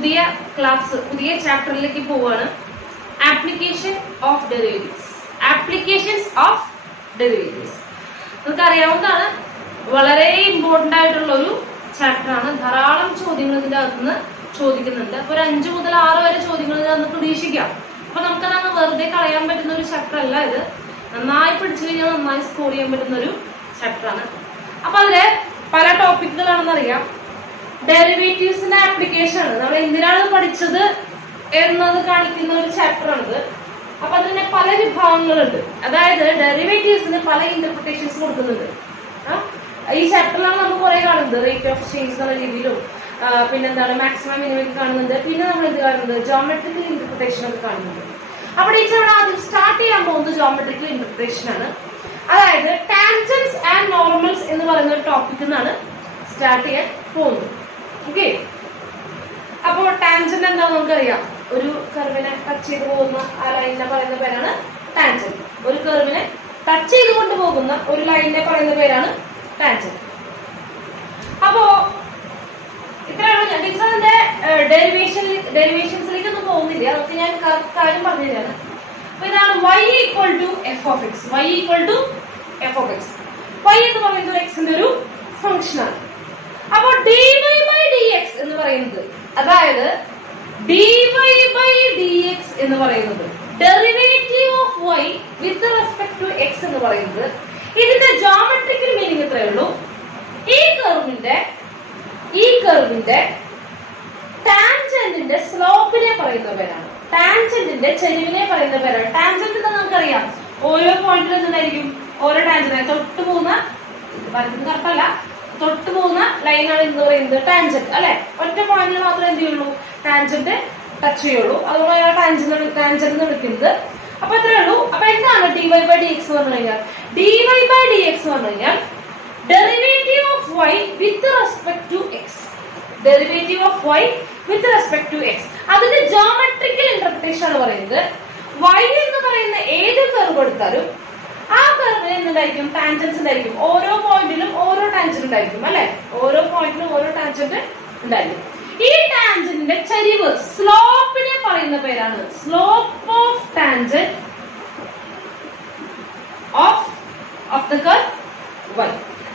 പുതിയ ക്ലാസ്, പുതിയ ചാപ്റ്ററിലേക്ക് പോവാണ്. Application of derivatives. Applications of derivatives നമുക്ക് അറിയാവുന്നതാണ്. വളരെ ഇമ്പോർട്ടന്റ് ആയിട്ടുള്ള ഒരു ചാപ്റ്റർ ആണ്. ധാരാളം ചോദ്യങ്ങൾ ഇതിന്റെ അകത്തുനിന്ന് ചോദിക്കുന്നുണ്ട്. അപ്പൊ ഒരു 5 മുതൽ 6 വരെ ചോദ്യങ്ങൾ ഇതിനകത്ത് പ്രതീക്ഷിക്കാം. അപ്പൊ നമുക്കതങ്ങ് വെറുതെ കളയാൻ പറ്റുന്ന ഒരു ചാപ്റ്റർ അല്ല ഇത്. നന്നായി പഠിച്ചു കഴിഞ്ഞാൽ നന്നായി സ്കോർ ചെയ്യാൻ പറ്റുന്ന ഒരു ചാപ്റ്റർ ആണ്. അപ്പൊ അതില് പല ടോപ്പിക്കുകളാണെന്ന് അറിയാം. ഡെറിവേറ്റീവ്സിന്റെ ആപ്ലിക്കേഷൻ ആണ്. നമ്മൾ എന്തിനാണ് പഠിച്ചത് എന്നത് കാണിക്കുന്ന ഒരു ചാപ്റ്റർ ആണിത്. അപ്പൊ അതിന്റെ പല വിഭാഗങ്ങളുണ്ട്. അതായത് ഡെറിവേറ്റീവ്സിന് പല ഇന്റർപ്രിട്ടേഷൻസ് കൊടുക്കുന്നുണ്ട്. ഈ ചാപ്റ്ററിലാണ് നമ്മൾ കുറെ കാണുന്നത്. റേറ്റ് ഓഫ് ചേഞ്ച് എന്നുള്ള രീതിയിലും പിന്നെന്താണ് മാക്സിമം മിനിമം കാണുന്നുണ്ട്. പിന്നെ നമ്മൾ എന്ത് കാണുന്നത്, ജോമെട്രിക്കൽ ഇന്റർപ്രിട്ടേഷൻ ഒക്കെ കാണുന്നുണ്ട്. അപ്പൊ ടീച്ചർ ആദ്യം സ്റ്റാർട്ട് ചെയ്യാൻ പോകുന്നത് ജോമെട്രിക്കൽ ഇന്റർപ്രിട്ടേഷൻ ആണ്. അതായത് ടാൻജൻസ് ആൻഡ് നോർമൽസ് എന്ന് പറയുന്ന ഒരു ടോപ്പിക് നിന്നാണ് സ്റ്റാർട്ട് ചെയ്യാൻ പോകുന്നത്. ഓക്കെ, അപ്പോ ടാൻജന്റ് എന്താണെന്ന് നമുക്കറിയാം. ഒരു കർവിനെ ടച്ച് ചെയ്ത് പോകുന്ന ആ ലൈനിനെ പറയുന്ന പേരാണ് ടാൻജന്റ്. ഒരു കർവിനെ ടച്ച് ചെയ്തുകൊണ്ട് പോകുന്ന ഒരു ലൈനിനെ പറയുന്ന പേരാണ് ടാൻജന്റ്. അപ്പോ ഇത്രയാണ്. ടീച്ചറിന്റെ ഡെറിവേഷൻസിലേക്ക് ഒന്നും പോകുന്നില്ല. അതൊക്കെ ഞാൻ കാര്യം പറഞ്ഞു തരാണ്. അപ്പൊ ഇതാണ് y equal to F of X. y equal to F of X. y എന്ന് പറയുന്നത് എക്സിന്റെ ഒരു ഫംഗ്ഷൻ ആണ്. അപ്പൊ dy ബൈ dx എന്ന് പറയുന്നത്, അതായത് dy ബൈ dx എന്ന് പറയുന്നത് derivative of y with respect to x എന്ന് പറയുന്നത്, ഇതിന്റെ ജോമെട്രിക്കൽ മീനിങ് ഇത്രയേ ഉള്ളൂ. ഈ കർവിന്റെ ടാൻജന്റിന്റെ സ്ലോപ്പിനെ പറയുന്ന പേരാണ്, ടാൻജന്റിന്റെ ചെരിവിനെ പറയുന്ന പേരാണ്. ടാൻജന്റ് എന്ന് നമുക്കറിയാം, ഓരോ പോയിന്റിലും എന്തായിരിക്കും, ഓരോ ടാൻജന്റ് തൊട്ട് പോകുന്ന, വരയ്ക്കുന്ന കറക്റ്റല്ല, തൊട്ട് പോകുന്ന ലൈനാണ് എന്ന് പറയുന്നത് ടാൻജന്റ് അല്ലെ. ഒറ്റ പോയിന്റിൽ മാത്രമേ എന്ത് ചെയ്യുള്ളൂ, ടാൻജന്റ് ടച്ച് ചെയ്യുള്ളൂ. അതുകൊണ്ടാണ് ടാൻജന്റ് എന്ന് വിളിക്കുന്നത്. അപ്പൊ എത്രയേ ഉള്ളൂ. അപ്പൊ എന്താണ് dy ബൈ dx എന്ന് പറഞ്ഞു കഴിഞ്ഞാൽ, dy ബൈ dx എന്ന് പറഞ്ഞു കഴിഞ്ഞാൽ derivative of y with respect to x. Derivative of y with respect to x. അതിന്റെ ജോമെട്രിക്കൽ ഇന്റർപ്രിട്ടേഷൻ ആണ് പറയുന്നത്. y എന്ന് പറയുന്ന ഏത് കർവ് എടുത്താലും ആ കർവിന് എന്തുണ്ടായിരിക്കും, ടാൻജൻസ് ഉണ്ടായിരിക്കും. ഓരോ പോയിന്റിലും ഓരോ ടാൻജന്റ് ഉണ്ടായിരിക്കും അല്ലെ. ഓരോ പോയിന്റിലും ഓരോ ടാൻജന്റ് ഉണ്ടായിരിക്കും. ഈ ടാൻജന്റിന്റെ ചരിവ്, സ്ലോപ്പിനെ പറയുന്ന പേരാണ് slope of tangent of the curve y.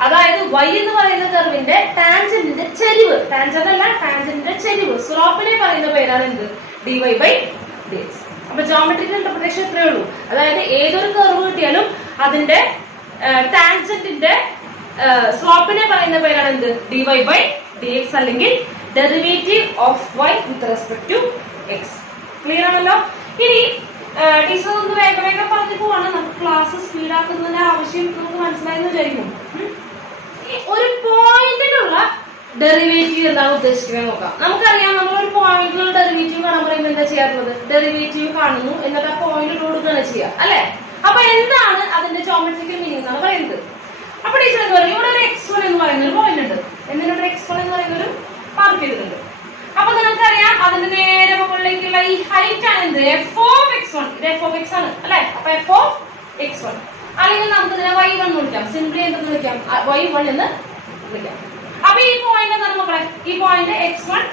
അതായത് y എന്ന് പറയുന്ന കർവിന്റെ ടാൻജന്റിന്റെ ചെരിവ്, ടാൻജന്റ് അല്ല, ടാൻജന്റിന്റെ ചെരിവ്, സ്ലോപ്പിനെ പറയുന്ന പേരാണ് എന്ത്, dy ബൈ dx. അപ്പൊ ജോമെട്രിക്കൽ ഇന്റർപ്രിട്ടേഷൻ ഇത്രയേ ഉള്ളൂ. അതായത് ഏതൊരു കർവ് കിട്ടിയാലും അതിന്റെ ടാൻജന്റിന്റെ സ്ലോപ്പിനെ പറയുന്ന പേരാണ് എന്ത്, dy ബൈ dx, അല്ലെങ്കിൽ derivative of y with respect to x. Clear ആണല്ലോ. ഇനി ടീച്ചർ ഒന്ന് വേഗം പറഞ്ഞു പോവാണ്. നമുക്ക് ക്ലാസ് സ്പീഡാക്കുന്നതിന്റെ ആവശ്യം നമുക്ക് മനസ്സിലായെന്ന് വിചാരിക്കും. ഒരു പോയിന്റിലുള്ള ഡെറിവേറ്റീവ് എന്താണ് ഉദ്ദേശിക്കുന്നത് നോക്കാം. നമുക്കറിയാം, നമ്മളൊരു പോയിന്റിലുള്ള ഡെറിവേറ്റീവ് കാണാൻ പറയുമ്പോൾ എന്താ ചെയ്യാറുള്ളത്, ഡെറിവേറ്റീവ് കാണുന്നു എന്നിട്ട് ആ പോയിന്റ് കൊടുക്കുകയാണ് ചെയ്യുക അല്ലെ. അപ്പൊ എന്താണ് അതിന്റെ ജോമെട്രിക്കൽ മീനിങ് എന്നാണ് പറയുന്നത്. അപ്പൊ ടീച്ചർ എന്താ പറയുക, ഇവിടെ ഒരു x1 എന്ന് പറയുന്ന ഒരു പോയിന്റ് ഉണ്ട്. എന്നിട്ട് x1 എന്ന് പറയുന്ന ഒരു മാർക്ക് ചെയ്തിട്ടുണ്ട്. അപ്പൊ നിങ്ങൾക്കറിയാം, അതിന്റെ നേരെ മുകളിലേക്കുള്ള ഈ ഹൈറ്റ് ആണ് എന്ത്, എഫ് ഓഫ് x1. ഇത് എഫ് ഓഫ് എക്സ് ആണ് അല്ലെ. അപ്പൊ എഫ് ഓഫ് x1, അല്ലെങ്കിൽ നമുക്ക് ഇതിനെ y1 എന്ന് വിളിക്കാം. സിംപ്ലി എന്തെന്ന് വിളിക്കാം, y1 എന്ന് വിളിക്കാം. അപ്പൊ ഈ പോയിന്റ് എന്താണ് മക്കളെ, ഈ പോയിന്റ് x1,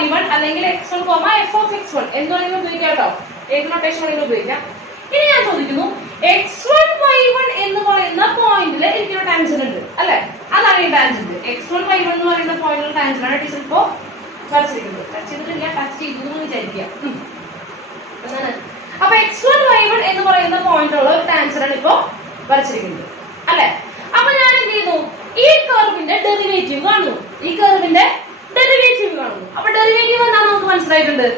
y1, അല്ലെങ്കിൽ x1, f of x1 എന്ന് വേണമെങ്കിൽ ഉപയോഗിക്കാം കേട്ടോ. ഏത് നൊട്ടേഷൻ വേണമെങ്കിലും ഉപയോഗിക്കാം. ഇനി ഞാൻ ചോദിക്കുന്നു, x1, y1 എന്ന് പറയുന്ന പോയിന്റിൽ എനിക്കൊരു ടാൻജന്റ് ഉണ്ട് അല്ലെ. അതാണ് ഈ ടാൻജന്റ്. x1, y1 എന്ന് പറയുന്ന പോയിന്റിൽ ടാൻജന്റ് ആണ് ടീച്ചർ ഇപ്പോ വരച്ചിരിക്കുന്നത്. ടച്ച് ചെയ്തിട്ടില്ല, ടച്ച് ചെയ്തു എന്ന് വിചാരിക്കാം. അപ്പൊ x1, y1 എന്ന് പറയുന്ന പോയിന്റുള്ള ഒരു ടാൻജന്റ് ആണ് ഇപ്പോ വരച്ചിരിക്കുന്നത് അല്ലെ. അപ്പൊ ഞാൻ എന്ത് ചെയ്യുന്നു, ഈ കർവിന്റെ ഡെറിവേറ്റീവ് കാണുന്നു. ഈ കർവിന്റെ ഡെറിവേറ്റീവ് കാണുന്നു. അപ്പൊ ഡെറിവേറ്റീവ് എന്താണ് നമുക്ക് മനസ്സിലായിട്ടുണ്ട്.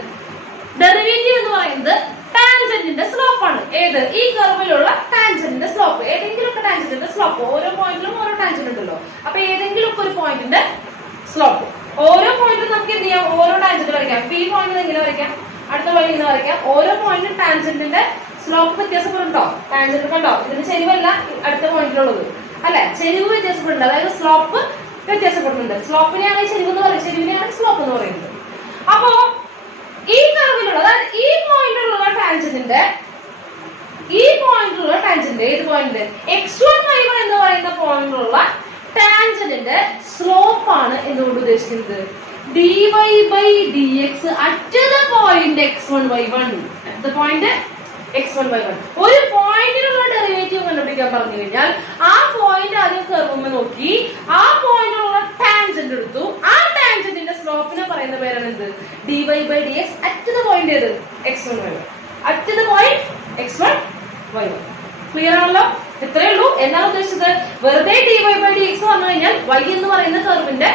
ഡെറിവേറ്റീവ് എന്ന് പറയുന്നത് ടാൻജന്റിന്റെ സ്ലോപ്പ് ആണ്. ഏത്, ഈ കർവിലുള്ള ടാൻജന്റിന്റെ സ്ലോപ്പ്. ഏതെങ്കിലും ഒക്കെ ടാൻജന്റിന്റെ സ്ലോപ്പ്. ഓരോ പോയിന്റിലും ഓരോ ടാൻജന്റ് ഉണ്ടല്ലോ. അപ്പൊ ഏതെങ്കിലും ഒക്കെ ഒരു പോയിന്റിന്റെ സ്ലോപ്പ്. ഓരോ പോയിന്റിലും നമുക്ക് എന്ത് ചെയ്യാം, ഓരോ ടാൻജന്റ് വരയ്ക്കാം. അപ്പൊ ഈ പോയിന്റിൽ ഇങ്ങനെ വരയ്ക്കാം, അടുത്ത പോയിന്റ് ഇങ്ങനെ വരയ്ക്കാം. ഓരോ പോയിന്റിലും ടാൻജന്റിന്റെ സ്ലോപ്പ് വ്യത്യാസപ്പെടുന്നുണ്ടോ, ടാൻജന്റ് കണ്ടോ, ഇതിന് ചെരിവല്ല അടുത്ത പോയിന്റിലുള്ളത് അല്ലെ. ചെരിവ് വ്യത്യാസപ്പെടുന്നുണ്ട്, അതായത് സ്ലോപ്പ് വ്യത്യാസപ്പെടുന്നുണ്ട്. സ്ലോപ്പിനെയാണ് ചെരിവ് എന്ന് പറയുന്നത്, ചെരിവിനെയാണ് സ്ലോപ്പ് എന്ന് പറയുന്നത്. അപ്പോ ഈ കർവിലുള്ള, അതായത് ഈ പോയിന്റിലുള്ള ടാൻജന്റിന്റെ ഏത് പോയിന്റ്, x1, y1 എന്ന് പറയുന്ന പോയിന്റിലുള്ള ടാൻജന്റിന്റെ സ്ലോപ്പ് ആണ് എന്തുകൊണ്ട് ഉദ്ദേശിക്കുന്നത്, dy by dx at the point x1 y1. At the point x1 y1. ഒരു പോയിന്റിലുള്ള ഡെറിവേറ്റീവ് കണ്ടുപിടിക്കാൻ പറഞ്ഞു കഴിഞ്ഞാൽ ആ പോയിന്റ് ആദ്യം കർവുമ്മ നോക്കി ആ പോയിന്റിലുള്ള ടാൻജന്റ് എടുത്തു. ആ ടാൻജന്റിന്റെ സ്ലോപ്പിനെ പറയുന്ന പേരാണ് എന്ത്? dy by dx at the point ഏത്? x1 y1. At the point x1 y1. Clear ആണല്ലോ? ഇത്രയേ ഉള്ളൂ. എന്താണ് ഉദ്ദേശിച്ചത്? വെറുതെ dy by dx വന്നു കഴിഞ്ഞാൽ y എന്ന് പറയുന്ന കർവിന്റെ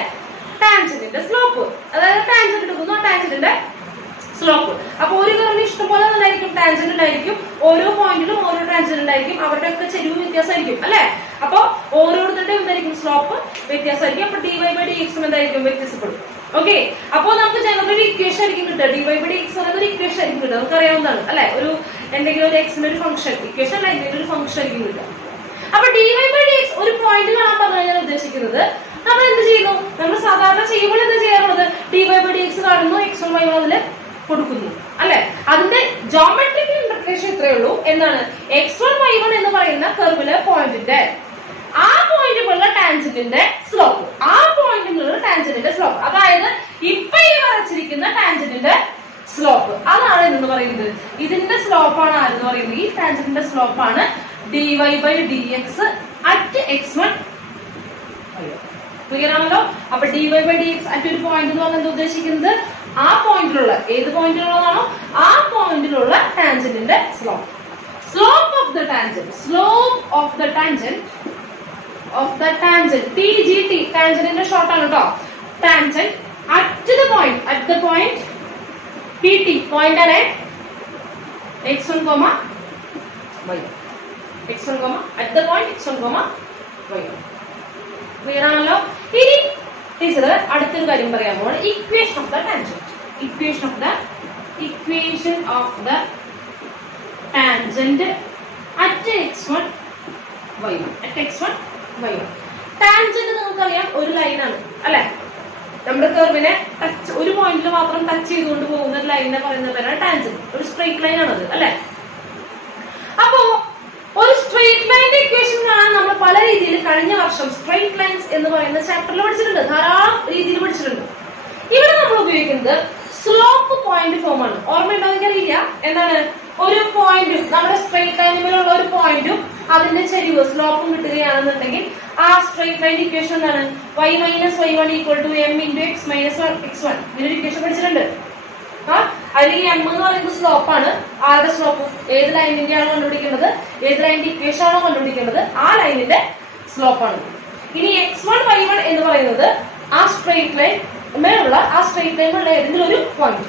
ടാൻജന്റിന്റെ സ്ലോപ്പ്, അതായത് ടാൻജന്റ് എടുക്കുന്നു, ആ ടാൻജന്റിന്റെ സ്ലോപ്പ്. അപ്പൊ ഒരു കർവിന് ഇഷ്ടംപോലെ ഉണ്ടായിരിക്കും, ടാൻജന്റ് ഉണ്ടായിരിക്കും, ഓരോ പോയിന്റിലും ഓരോ ടാൻജന്റ് ഉണ്ടായിരിക്കും, അവരുടെ ഒക്കെ ചെരിവ് വ്യത്യാസമായിരിക്കും അല്ലെ. അപ്പൊ ഓരോരുത്തരുടെ എന്തായിരിക്കും സ്ലോപ്പ് വ്യത്യാസമായിരിക്കും. അപ്പൊ dy by dx എന്തായിരിക്കും? വ്യത്യാസപ്പെടും. ഓക്കെ, അപ്പൊ നമുക്ക് ജനറൽ ഒരു ഇക്വേഷൻ ആയിരിക്കും കിട്ടുക. dy by dx എന്നൊരു ഇക്വേഷൻ ആയിരിക്കും കിട്ടുക, നമുക്ക് അറിയാവുന്നതാണ് അല്ലെ. ഒരു എന്തെങ്കിലും ഒരു എക്സിന്റെ ഒരു ഫംഗ്ഷൻ, ഇക്വേഷൻ അല്ല, എന്തെങ്കിലും ഒരു ഫംഗ്ഷൻ ആയിരിക്കും കിട്ടുക. അപ്പൊ dy by dx ഒരു പോയിന്റ് കാണാൻ പറഞ്ഞു കഴിഞ്ഞാൽ ഉദ്ദേശിക്കുന്നത് നമ്മൾ എന്ത് ചെയ്യുന്നു? നമ്മൾ സാധാരണ ചെയ്യുമ്പോൾ എന്താ ചെയ്യാറുള്ളത്? dy by dx കാണുന്നു, x1 y1 അതില് കൊടുക്കുന്നു അല്ലെ. അതിന്റെ ജോമെട്രിക്കൽ ഇന്റർപ്രിട്ടേഷൻ ഇത്രയേ ഉള്ളൂ. എന്താണ്? x1 y1 എന്ന് പറയുന്ന കർവിലെ പോയിന്റിന്റെ ആ പോയിന്റിലുള്ള ടാൻജന്റിന്റെ സ്ലോപ്പ്, ആ പോയിന്റിലുള്ള ടാൻജന്റിന്റെ സ്ലോപ്പ്, അതായത് ഇപ്പൊ ഈ വരച്ചിരിക്കുന്ന ടാൻജന്റിന്റെ സ്ലോപ്പ്, അതാണ് എന്ന് പറയുന്നത്. ഇതിന്റെ സ്ലോപ്പാണ് ആരെന്ന് പറയുന്നത്? ഈ ടാൻജന്റിന്റെ സ്ലോപ്പാണ് dy by dx at x1 y1. Clear ആണല്ലോ? അപ്പൊ dy by dx അറ്റ് ഒരു പോയിന്റ് എന്ന് പറഞ്ഞാൽ എന്താ ഉദ്ദേശിക്കുന്നത്? ആ പോയിന്റിലുള്ള, ഏത് പോയിന്റിലുള്ളതാണോ ആ പോയിന്റിലുള്ള ടാൻജന്റിന്റെ slope. Slope of the tangent, slope of the tangent, of the tangent, tgt, ടാൻജന്റിന്റെ ഷോർട്ട് ആണ് കേട്ടോ. Tangent at the point, at the point pt, point ആണ് x1, y1. x1, at the point x1, y1. Clear ആണല്ലോ? ഇനി teacher അടുത്തൊരു കാര്യം പറയാൻ പോവാണ്. Equation of the tangent. Equation of the tangent at x1 y1. At x1 y1. Tangent നിങ്ങൾക്കറിയാം ഒരു ലൈനാണ് അല്ലെ. നമ്മുടെ കർവിനെ ടച്ച്, ഒരു പോയിന്റിൽ മാത്രം ടച്ച് ചെയ്തുകൊണ്ട് പോകുന്ന ഒരു ലൈനിനെ പറയുന്ന പേരാണ് ടാൻജന്റ്. ഒരു സ്ട്രെയിറ്റ് ലൈൻ ആണത് അല്ലെ. അപ്പോ ഒരു സ്ട്രെയിറ്റ് ലൈനിന്റെ ഇക്വേഷൻ കാണാൻ നമ്മൾ പല രീതിയിൽ കഴിഞ്ഞ വർഷം സ്ട്രെയിറ്റ് ലൈൻസ് എന്ന് പറയുന്ന ചാപ്റ്ററിൽ പഠിച്ചിട്ടുണ്ട്, ധാരാളം രീതിയിൽ പഠിച്ചിട്ടുണ്ട്. ഇവിടെ നമ്മൾ ഉപയോഗിക്കുന്നത് സ്ലോപ്പ് പോയിന്റ് ഫോം ആണ്. ഓർമ്മയുണ്ടോ എനിക്കറിയില്ല. എന്താണ്? ഒരു പോയിന്റും നമ്മുടെ സ്ട്രെയിറ്റ് ലൈനിലുള്ള ഒരു പോയിന്റും അതിന്റെ ചെരിവ് സ്ലോപ്പും കിട്ടുകയാണെന്നുണ്ടെങ്കിൽ ആ സ്ട്രെയിറ്റ് ലൈൻ ഇക്വേഷൻ എന്താണ്? y minus y1 equal to m into x minus x1. ഇതിനൊരു ഇക്വേഷൻ പഠിച്ചിട്ടുണ്ട്. അതിൽ ഈ m എന്ന് പറയുന്നത് സ്ലോപ്പാണ്. ആരുടെ സ്ലോപ്പ്? ഏത് ലൈനിന്റെ ആണോ കണ്ടുപിടിക്കേണ്ടത്, ഏത് ലൈനിന്റെ ഇക്വേഷൻ ആണോ കണ്ടുപിടിക്കേണ്ടത്, ആ ലൈനിന്റെ സ്ലോപ്പാണ്. ഇനി x1 y1 എന്ന് പറയുന്നത് ആ സ്ട്രെയിറ്റ് ലൈൻ മേലുള്ള, ആ സ്ട്രെയിറ്റ് ലൈനിലുള്ള ഏതെങ്കിലും ഒരു പോയിന്റ്.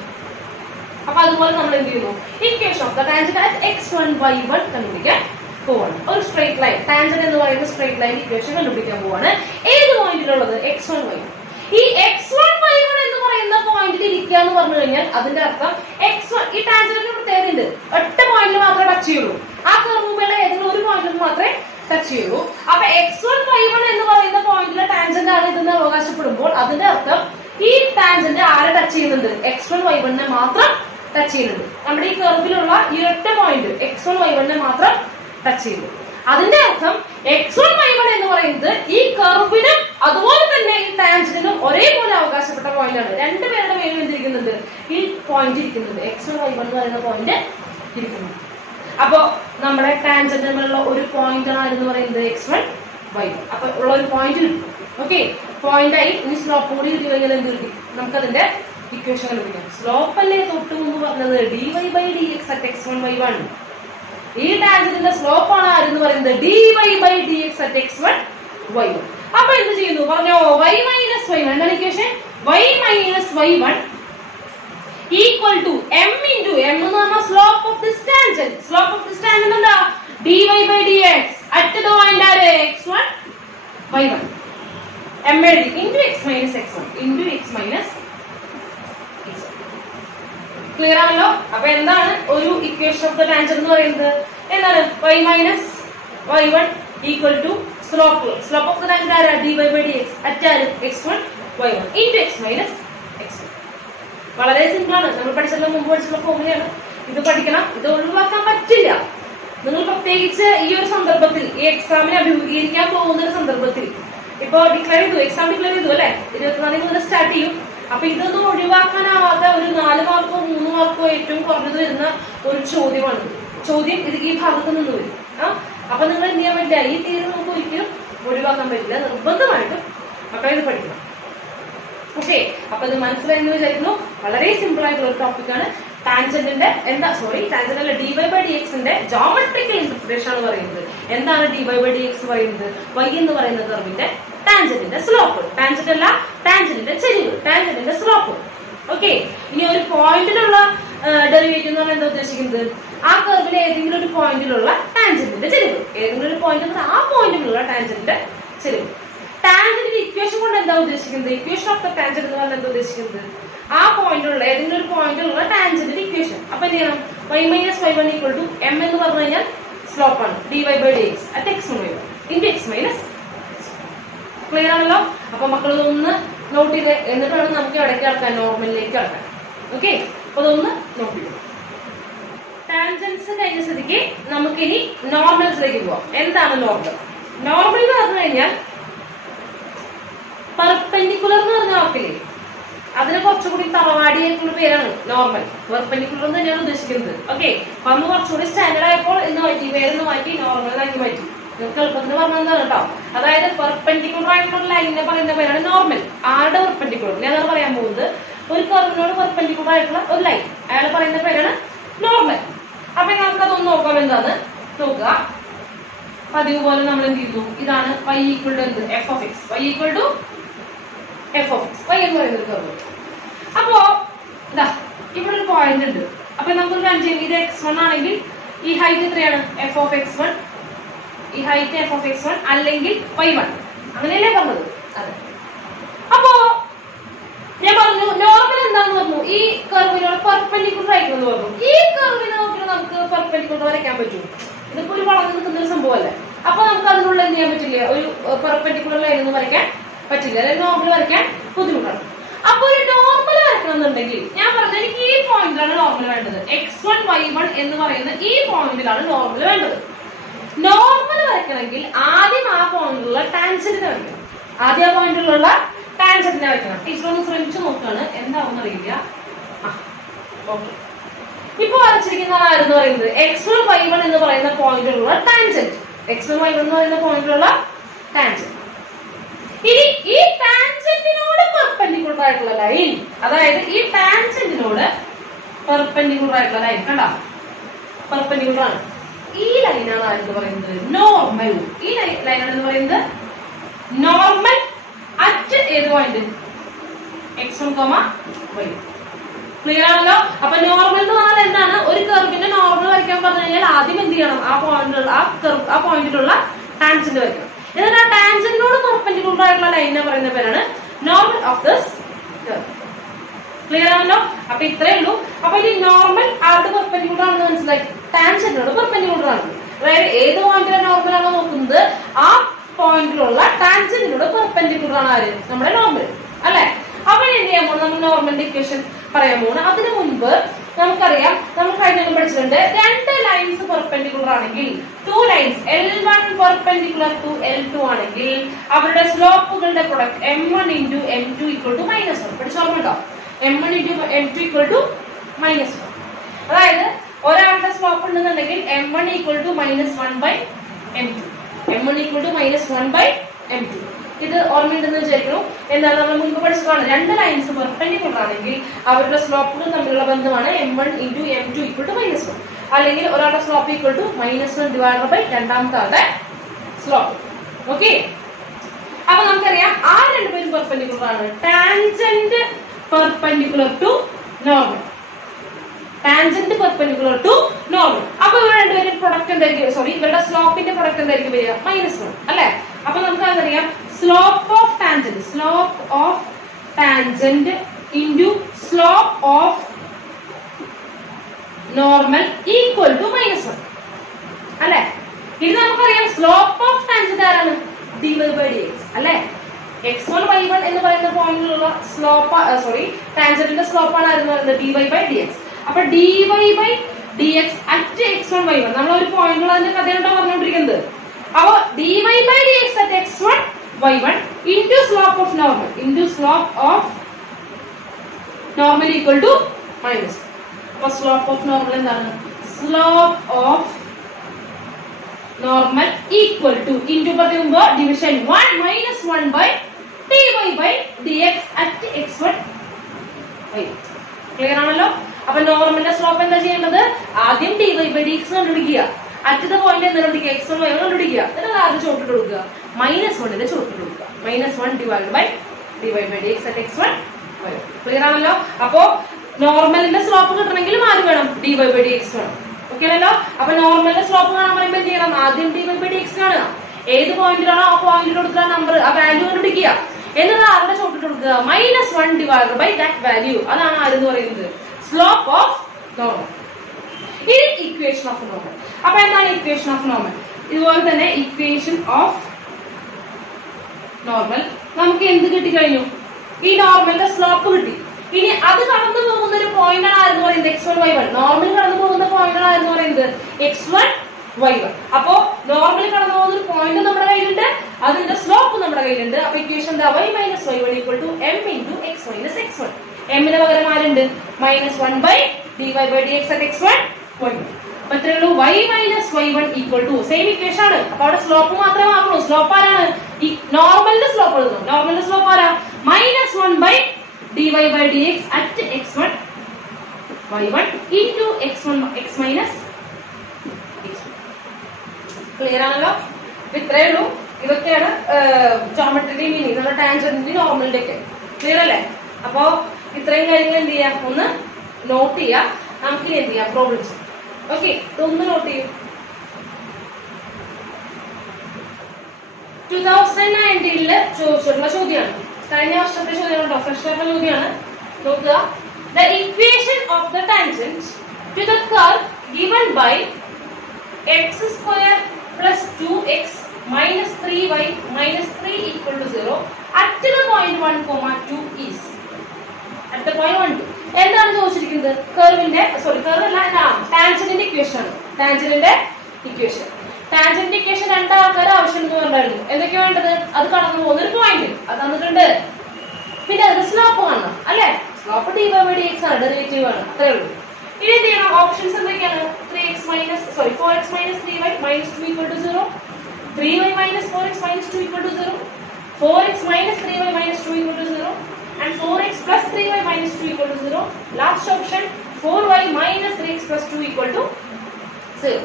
അപ്പൊ അതുപോലെ നമ്മൾ എന്ത് ചെയ്യുന്നു? Equation of the tangent at x1 y1 കണ്ടുപിടിക്കാൻ പോവാണ്. ഒരു സ്ട്രെയിറ്റ് ലൈൻ, ടാൻജന്റ് എന്ന് പറയുന്ന സ്ട്രെയിറ്റ് ലൈൻ ഇക്വേഷൻ കണ്ടുപിടിക്കാൻ പോവാണ്. ഏത് പോയിന്റിലുള്ളത്? x1 y1. ഈ x1 y1 എന്ന് പറയുന്ന പോയിന്റിൽ ഇരിക്കുക എന്ന് പറഞ്ഞു കഴിഞ്ഞാൽ അതിന്റെ അർത്ഥം x1, ഈ ടാൻജന്റിന് പ്രത്യേകതയുണ്ട്, ഒറ്റ പോയിന്റിൽ മാത്രമേ ടച്ച് ചെയ്യുള്ളൂ. ആ കർവുകളുടെ ഏതെങ്കിലും ഒരു പോയിന്റിൽ മാത്രമേ ടച്ച് ചെയ്യുള്ളൂ. അപ്പൊ x1 y1 എന്ന് പറയുന്ന പോയിന്റിലെ ടാൻജന്റ് ആണ് ഇതെന്ന് അവകാശപ്പെടുമ്പോൾ അതിന്റെ അർത്ഥം ഈ ടാൻജന്റ് ആരെ ടച്ച് ചെയ്യുന്നുണ്ട്? x1 y1 മാത്രം ടച്ച് ചെയ്യുന്നുണ്ട്. നമ്മുടെ ഈ കർവിലുള്ള ഈ ഒറ്റ പോയിന്റ് x1 y1 മാത്രം ടച്ച് ചെയ്യുന്നു. അതിന്റെ അർത്ഥം x1 y1 എന്ന് പറയുന്നത് ഈ കർവിനും അതുപോലെ തന്നെ ഈ ടാൻജന്റിനും ഒരേപോലെ അവകാശപ്പെട്ട പോയിന്റ് ആണ്. രണ്ടുപേരുടെ മേലും എന്തിരിക്കുന്നുണ്ട്? ഈ പോയിന്റ് ഇരിക്കുന്നുണ്ട്. x1 y1 എന്ന് പറയുന്ന പോയിന്റ് ഇരിക്കുന്നു. അപ്പൊ നമ്മുടെ ടാൻജന്റിലുള്ള ഒരു പോയിന്റ് ആണ് എന്ന് പറയുന്നത് x1 y1. അപ്പൊ ഉള്ള ഒരു പോയിന്റ് കിട്ടും. ഓക്കെ, പോയിന്റ് ആയി. ഇനി സ്ലോപ്പ് കൂടി കിട്ടി കഴിഞ്ഞാൽ എന്ത് കിട്ടി? നമുക്കതിന്റെ ഇക്വേഷൻ കണ്ടുപിടിക്കാം. സ്ലോപ്പ് അല്ലേ തൊട്ട് മുമ്പ് പറഞ്ഞത്? dy by dx at x1 y1. ഈ ടാൻജന്റിന്റെ സ്ലോപ്പ് ആണ് ആരെന്ന് പറയുന്നത്? dy by dx at x1 y1. അപ്പൊ എന്ത് ചെയ്യുന്നു പറഞ്ഞോ? y minus y1. എന്താണ് equation? y minus y1 equal to m into m എന്ന് പറഞ്ഞാൽ slope of this tangent. Slope of this tangent എന്താ? dy by dx at the point ആരെ? x1 y1. m എഴുതി into x minus x1 into x minus x1. Clear ആണല്ലോ? അപ്പൊ എന്താണ് ഒരു equation of the tangent എന്ന് പറയുന്നത്? എന്താണ്? y minus y1 equal to slope. Slope of the tangent ആരാ? dy by dx at x1 y1 into x minus x1. വളരെ simple ആണ്. നമ്മൾ പഠിച്ചതിന് മുമ്പ് പഠിച്ചിട്ടുള്ള ഫോർമുലയാണ്. ഇത് പഠിക്കണം. ഇത് ഒഴിവാക്കാൻ പറ്റില്ല. നിങ്ങൾ പ്രത്യേകിച്ച് ഈ ഒരു സന്ദർഭത്തിൽ, ഈ എക്സാമിനെ അഭിമുഖീകരിക്കാൻ പോകുന്ന ഒരു സന്ദർഭത്തിൽ, ഇപ്പൊ ഡിക്ലെയർ ചെയ്തു, എക്സാം ഡിക്ലെയർ ചെയ്തു അല്ലെ, 24 മുതൽ സ്റ്റാർട്ട് ചെയ്യും. അപ്പൊ ഇതൊന്നും ഒഴിവാക്കാനാവാത്ത ഒരു 4 മാർക്കോ 3 മാർക്കോ ഏറ്റവും കുറഞ്ഞത് വരുന്ന ഒരു ചോദ്യമാണ്. ചോദ്യം ഇത് ഈ ഭാഗത്ത് നിന്ന് വരും. അപ്പൊ നിങ്ങൾ എന്ത് ചെയ്യാൻ പറ്റില്ല, ഈ തീയതി നമുക്ക് ഒരിക്കലും ഒഴിവാക്കാൻ പറ്റില്ല. നിർബന്ധമായിട്ടും മക്കളെ ഇത് പഠിക്കണം. പക്ഷേ അപ്പൊ ഇത് മനസ്സിലായെന്ന് വിചാരിക്കുന്നു. വളരെ സിമ്പിൾ ആയിട്ടുള്ള ഒരു ടോപ്പിക്കാണ്. ടാൻജന്റിന്റെ ടാൻജന്റ് dy/dxന്റെ ജോമെട്രിക്കൽ ഇന്റർപ്രിട്ടേഷൻ ആണ് പറയുന്നത്. എന്താണ് dy/dx പറയുന്നത്? y എന്ന് പറയുന്ന കർവിന്റെ ടാൻജന്റിന്റെ സ്ലോപ്പ്. ടാൻജന്റ് അല്ല, ടാൻജന്റിന്റെ ചെരിവ്, ടാൻജന്റിന്റെ സ്ലോപ്പ്. ഓക്കെ. ഇനി ഒരു പോയിന്റിലുള്ള ഡെറിവേറ്റീവ് എന്ന് പറഞ്ഞാൽ എന്താ ഉദ്ദേശിക്കുന്നത്? ആ കർവിലെ ഏതെങ്കിലും ഒരു പോയിന്റിലുള്ള ടാൻജന്റിന്റെ ചെരിവ്. ഏതെങ്കിലും ഒരു പോയിന്റ് ആ പോയിന്റിലുള്ള ടാൻജന്റിന്റെ ചെരിവ്. ടാൻജന്റിന്റെ ഇക്വേഷൻ കൊണ്ട് എന്താ ഉദ്ദേശിക്കുന്നത്? ഇക്വേഷൻ ഓഫ് ദ ടാൻജന്റ് എന്ന് പറഞ്ഞാൽ എന്താ ഉദ്ദേശിക്കുന്നത്? ആ പോയിന്റിലുള്ള ഏതെങ്കിലും ഒരു പോയിന്റിലുള്ള ടാൻജന്റിന്റെ ഇക്വേഷൻ. അപ്പൊ എന്ത് ചെയ്യണം? y - y1 = m എന്ന് പറഞ്ഞു കഴിഞ്ഞാൽ സ്ലോപ്പാണ് dy/dx at x - y into x - clear ആണല്ലോ? അപ്പൊ മക്കൾ ഒന്ന് നോട്ട് ചെയ്ത് എന്നിട്ട് വേണം നമുക്ക് എവിടേക്ക് കിടക്കാൻ, നോർമലിലേക്ക് കിടക്കാൻ. ഓക്കെ. അപ്പൊ അതൊന്ന് നോട്ട് ചെയ്തു. ടാൻജൻസ് കഴിഞ്ഞ സ്ഥിതിക്ക് നമുക്കിനി നോർമൽസിലേക്ക് പോവാം. എന്താണ് നോർമൽ? നോർമൽ എന്ന് പറഞ്ഞു കഴിഞ്ഞാൽ പെർപെൻഡിക്കുലർ എന്ന് പറഞ്ഞ വാക്കില്ലേ, അതിന് കുറച്ചുകൂടി തറവാടിയായിട്ടുള്ള പേരാണ് നോർമൽ. പെർപെൻഡിക്കുലർ എന്ന് തന്നെയാണ് ഉദ്ദേശിക്കുന്നത്. ഓക്കെ. അപ്പൊ അന്ന് കുറച്ചുകൂടി സ്റ്റാൻഡേർഡ് ആയപ്പോൾ എന്ന് മാറ്റി, പേരെന്ന് മാറ്റി നോർമലാക്കി മാറ്റി. നിങ്ങൾക്ക് എളുപ്പത്തിന് പറഞ്ഞതാണ് കേട്ടോ. അതായത് പെർപെൻഡിക്കുലർ ആയിട്ടുള്ള ലൈനിനെ പറയുന്ന പേരാണ് നോർമൽ. ആരുടെ പെർപെൻഡിക്കുലർ? ഞാൻ അതാണ് പറയാൻ പോകുന്നത്. ഒരു കർവിനോട് പെർപെൻഡിക്കുലർ ആയിട്ടുള്ള ഒരു ലൈൻ, അയാൾ പറയുന്ന പേരാണ് നോർമൽ. അപ്പൊ നമുക്കതൊന്ന് നോക്കാം. എന്താന്ന് നോക്കുക. പതിവ് പോലെ നമ്മൾ എന്ത് ചെയ്യുന്നു? ഇതാണ് y = എന്ത്? f(x). y = f(x). y എന്ന് പറയുന്നത് കർവ്. അപ്പോ ഇതാ ഇവിടെ ഒരു പോയിന്റ് ഉണ്ട്. അപ്പൊ നമുക്കൊരു കാര്യം ചെയ്യാം. ഇത് x1 ആണെങ്കിൽ ഈ ഹൈറ്റ് എത്രയാണ്? f(x1). ഈ ഹൈറ്റ് f(x1) അല്ലെങ്കിൽ y1. അങ്ങനെയല്ലേ പറഞ്ഞത്? അതെ. അപ്പോ ഞാൻ പറഞ്ഞു നോർമൽ എന്താന്ന് പറഞ്ഞു? ഈ കർവിനോട് പെർപെൻഡിക്കുലർ ആയിട്ടെന്ന് പറഞ്ഞു. ഈ കർവിനെ നോക്കി നമുക്ക് പെർപെൻഡിക്കുലർ വരയ്ക്കാൻ പറ്റും. ഇതിപ്പോ ഒരു വളർന്നു നിൽക്കുന്ന ഒരു സംഭവമല്ലേ. അപ്പൊ നമുക്ക് അതിനുള്ള എന്ത് ചെയ്യാൻ പറ്റില്ല? ഒരു പെർപെൻഡിക്കുലർ ലൈൻ ഒന്നും വരയ്ക്കാൻ പറ്റില്ല. അല്ലെങ്കിൽ നോർമൽ വരയ്ക്കാൻ ബുദ്ധിമുട്ടാണ്. അപ്പൊ ഒരു നോർമൽ വരയ്ക്കണം എന്നുണ്ടെങ്കിൽ ഞാൻ പറഞ്ഞു എനിക്ക് ഈ പോയിന്റിലാണ് നോർമൽ വേണ്ടത്. x1 y1 എന്ന് പറയുന്ന ഈ പോയിന്റിലാണ് നോർമൽ വേണ്ടത്. നോർമൽ വരയ്ക്കണമെങ്കിൽ ആദ്യം ആ പോയിന്റിലുള്ള ടാൻജന്റിനെ വരയ്ക്കണം. ആദ്യം ആ പോയിന്റിലുള്ള ടാൻജന്റിനെ വരയ്ക്കണം. ടീച്ചർ ഒന്ന് ശ്രമിച്ചു നോക്കാണ്, എന്താവും അറിയില്ല. ഓക്കെ. ഇപ്പൊ വരച്ചിരിക്കുന്ന ആരെന്ന് പറയുന്നത് x1 y1 എന്ന് പറയുന്ന പോയിന്റിലുള്ള ടാൻജന്റ്. x1 y1 എന്ന് പറയുന്ന പോയിന്റിലുള്ള ടാൻജന്റ്. ഇനി ഈ ടാൻജന്റിനോട് പെർപെൻഡിക്കുലർ ആയിട്ടുള്ള ലൈൻ, അതായത് ഈ ടാൻജന്റിനോട് പെർപെൻഡിക്കുലർ ആയിട്ടുള്ള ലൈൻ കണ്ട പെർപെൻഡിക്കുലർ ആണ്. ഈ ലൈനാണ് ആരെന്ന് പറയുന്നത്? നോർമൽ. ഈ ലൈനാണ് എന്ന് പറയുന്നത് നോർമൽ അറ്റ് ഏത് പോയിന്റ്? x1, y1. ക്ലിയർ ആണല്ലോ? അപ്പൊ നോർമൽ എന്ന് പറഞ്ഞാൽ എന്താണ്? ഒരു കർവിന്റെ നോർമൽ വരയ്ക്കാൻ പറഞ്ഞു കഴിഞ്ഞാൽ ആദ്യം എന്ത് ചെയ്യണം? ആ പോയിന്റിലുള്ള ടാൻജന്റ് വരയ്ക്കണം. എന്നിട്ട് ആ ടാൻജന്റിനോട് പെർപെൻഡിക്കുലർ ആയിട്ടുള്ള ലൈനിനെ പറയുന്ന പേരാണ് normal of this curve. Clear ആണല്ലോ? അപ്പൊ ഇത്രയേ ഉള്ളൂ. അപ്പൊ ഇനി നോർമൽ ആരുടെ പെർപെൻഡിക്കുലർ ആണെന്ന് മനസ്സിലാക്കി. ടാൻജന്റിനോട് പെർപെൻഡിക്കുലർ ആണ്. അതായത് ഏത് പോയിന്റിലെ നോർമൽ ആണോ നോക്കുന്നത് ആ പോയിന്റിലുള്ള ടാൻജന്റിനോട് പെർപെൻഡിക്കുലർ ആണ് ആര്? നമ്മുടെ നോർമൽ അല്ലെ? അപ്പൊ എന്ത് ചെയ്യാൻ പോകുന്നത്? നമ്മൾ നോർമലിന്റെ ഇക്വേഷൻ പറയാൻ പോകുന്നത്. അതിനു മുൻപ് നമുക്കറിയാം, നമ്മൾ കഴിഞ്ഞ പഠിച്ചിട്ടുണ്ട്, രണ്ട് ലൈൻസ് പെർപെൻഡിക്കുലർ ആണെങ്കിൽ, 2 lines L1 perpendicular to L2 ആണെങ്കിൽ അവരുടെ സ്ലോപ്പുകളുടെ product m1 × m2 = -1. പഠിച്ചോർമ്മട്ടോ? m1 × m2 = -1. അതായത് ഒരാളുടെ സ്ലോപ്പ് ഉണ്ടെന്നുണ്ടെങ്കിൽ m1 = -1/m2. m1 = -1/m2. ഇത് ഓർമ്മയുണ്ടെന്ന് വിചാരിക്കുന്നു. എന്താണ് നമ്മൾ മുൻപ് പഠിച്ചതാണ്? രണ്ട് ലൈൻസ് പെർപെൻഡിക്കുലർ ആണെങ്കിൽ അവരുടെ സ്ലോപ്പുകൾ തമ്മിലുള്ള ബന്ധമാണ് m1 × m2 = -1. അല്ലെങ്കിൽ ഒരാളുടെ സ്ലോപ്പ് =-1 രണ്ടാമത്തെ ആളുടെ സ്ലോപ്പ്. ഓക്കെ. അപ്പൊ നമുക്കറിയാം ആ രണ്ടുപേരും പെർപെൻഡിക്കുലർ ആണ്. Tangent perpendicular to normal. Tangent perpendicular to normal. അപ്പൊ ഇവർ രണ്ടുപേരും പ്രൊഡക്റ്റ് എന്തായിരിക്കും? ഇവരുടെ സ്ലോപ്പിന്റെ പ്രൊഡക്റ്റ് എന്തായിരിക്കും വരിക? -1 അല്ലെ? അപ്പൊ നമുക്ക് അതറിയാം, slope of tangent into slope of normal equal to -1 അല്ലെ? ഇത് നമുക്കറിയാം. സ്ലോപ്പ് ഓഫ് ടാൻജന്റ് ആരാണ്? dy/dx അല്ലെ? x1 y1 എന്ന് പറയുന്ന പോയിന്റിലുള്ള ടാൻജന്റിന്റെ സ്ലോപ്പാണ് ആരെന്ന് പറയുന്നത്? dy/dx. അപ്പൊ dy/dx അറ്റ് x1 y1 നമ്മൾ ഒരു പോയിന്റിലുള്ള അതിന്റെ കഥയായിട്ടാണ് പറഞ്ഞുകൊണ്ടിരിക്കുന്നത്. അപ്പൊ dy/dx at x1 y1 into slope of normal into slope of normal equal to minus. അപ്പൊ സ്ലോപ്പ് ഓഫ് നോർമൽ എന്താണ്? Slope of normal equal to into പറയുമ്പോ division 1 minus 1 by dy by dx at x1 y. Clear ആണല്ലോ? അപ്പൊ നോർമലിന്റെ slope എന്താ ചെയ്യേണ്ടത്? ആദ്യം dy by dx കണ്ടുപിടിക്കുക, അടുത്ത പോയിന്റ് എന്താ കണ്ടുപിടിക്കുക? x1 y കണ്ടുപിടിക്കുക, എന്നിട്ട് ആദ്യം ചോട്ടിട്ട് കൊടുക്കുക, -1ന്റെ ചോട്ടിട്ട് കൊടുക്കുക, -1 divide by dy by dx at x1 y. Clear ആണല്ലോ? അപ്പോ നോർമലിന്റെ സ്ലോപ്പ് കിട്ടണമെങ്കിൽ ആര് വേണം? dy ബൈ dx വേണം. ഓക്കെ ആണല്ലോ? അപ്പൊ നോർമലിന്റെ സ്ലോപ്പ് കാണാൻ പറയുമ്പോൾ എന്ത് ചെയ്യണം? ആദ്യം dy ബൈ dx കാണുക, ഏത് പോയിന്റിലാണോ ആ പോയിന്റിൽ കൊടുക്കുന്ന നമ്പർ ആ വാല്യൂ കണ്ടുപിടിക്കുക, എന്നിട്ട് ആരുടെ ചോട്ടിട്ട് കൊടുക്കുക? -1 ഡിവൈഡ് ബൈ ദാറ്റ് വാല്യൂ. അതാണ് ആരെന്ന് പറയുന്നത്? Slope of normal. ഇത് ഇക്വേഷൻ ഓഫ് നോർമൽ. അപ്പൊ എന്താണ് ഇക്വേഷൻ ഓഫ് നോർമൽ? ഇതുപോലെ തന്നെ ഇക്വേഷൻ ഓഫ് നോർമൽ നമുക്ക് എന്ത് കിട്ടി കഴിഞ്ഞു? ഈ നോർമലിന്റെ സ്ലോപ്പ് കിട്ടി. ഇനി അത് കടന്നു പോകുന്ന ഒരു പോയിന്റ് ആണ് ആരെന്ന് പറയുന്നത്? x1 y1. നോർമൽ കടന്നു പോകുന്ന പോയിന്റ് ആണ് ആരെന്ന് പറയുന്നത്? x1 y1. അപ്പോ നോർമൽ കടന്നു പോകുന്ന ഒരു പോയിന്റ് നമ്മുടെ കയ്യിലുണ്ട്, അതിന്റെ സ്ലോപ്പ് നമ്മുടെ കയ്യിലുണ്ട്. അപ്പൊ ഇക്വേഷൻ എന്താ? y minus y1 equal to m into x minus x1. എമ്മിന് പകരം ആരുണ്ട്? -1 by dy by dx at x1 y1. അപ്പൊ ഇത്രയേ ഉള്ളൂ. y minus y1 equal to same equation ആണ്. അപ്പൊ അവിടെ സ്ലോപ്പ് മാത്രമേ ആക്കുള്ളൂ. സ്ലോപ്പ് ആരാണ്? ഈ നോർമലിന്റെ സ്ലോപ്പ് എഴുതുന്നു. നോർമലിന്റെ സ്ലോപ്പ് ആരാ? -1 by dy by dx at x1 y1 into x1 x minus x1. Clear ആണല്ലോ? ഇത്രയേ ഉള്ളൂ. ഇതൊക്കെയാണ് ജോമെട്രിയുടെ മീനിങ്, നമ്മുടെ ടാൻജന്റിന്റെ നോർമലിന്റെ ഒക്കെ. ക്ലിയർ അല്ലേ? അപ്പോ ഇത്രയും കാര്യങ്ങൾ എന്ത് ചെയ്യാം? ഒന്ന് നോട്ട് ചെയ്യാം. നമുക്ക് എന്ത് ചെയ്യാം? പ്രോബ്ലംസ്. ഓക്കെ, ഇതൊന്ന് നോട്ട് ചെയ്യും. 2019 ചോദിച്ചിട്ടുള്ള ചോദ്യമാണ്. കഴിഞ്ഞ വർഷത്തെ ചോദ്യമുണ്ടോ? ഫ്രഷ് പേപ്പർ ചോദ്യമാണ്. നോക്കുക. The equation of the tangent to the curve given by x square plus 2x minus 3y minus 3 equal to 0 at the point 1, 2 is at the point 1, 2. എന്താണ് ചോദിച്ചിരിക്കുന്നത്? കർവിന്റെ കർവ് അല്ല, ടാൻജന്റിന്റെ ഇക്വേഷൻ ആണ്. ടാൻജന്റിന്റെ ഇക്വേഷൻ. ടാൻജന്റ് ഇക്വേഷൻ രണ്ട് ആൾക്കാർ ആവശ്യമുണ്ടെന്ന് പറഞ്ഞായിരുന്നു. എന്തൊക്കെയാ വേണ്ടത്? അത് കടന്നു പോകുന്ന ഒരു പോയിന്റ് അത് തന്നിട്ടുണ്ട്. പിന്നെ അതിന്റെ സ്ലോപ്പ് കാണണം അല്ലെ? സ്ലോപ്പ് dy ബൈ dx ആണ്, ഡെറിവേറ്റീവ് ആണ്. അത്രേ ഉള്ളൂ. ഇനി എന്ത് ചെയ്യണം? ഓപ്ഷൻസ് എന്തൊക്കെയാണ്? 4x minus 3y minus 2 equal to 0, 3y minus 4x minus 2 equal to 0, 4x minus 3y minus 2 equal to 0, and 4x plus 3y minus 2 equal to 0. Last option 4y minus 3x plus 2 equal to 0.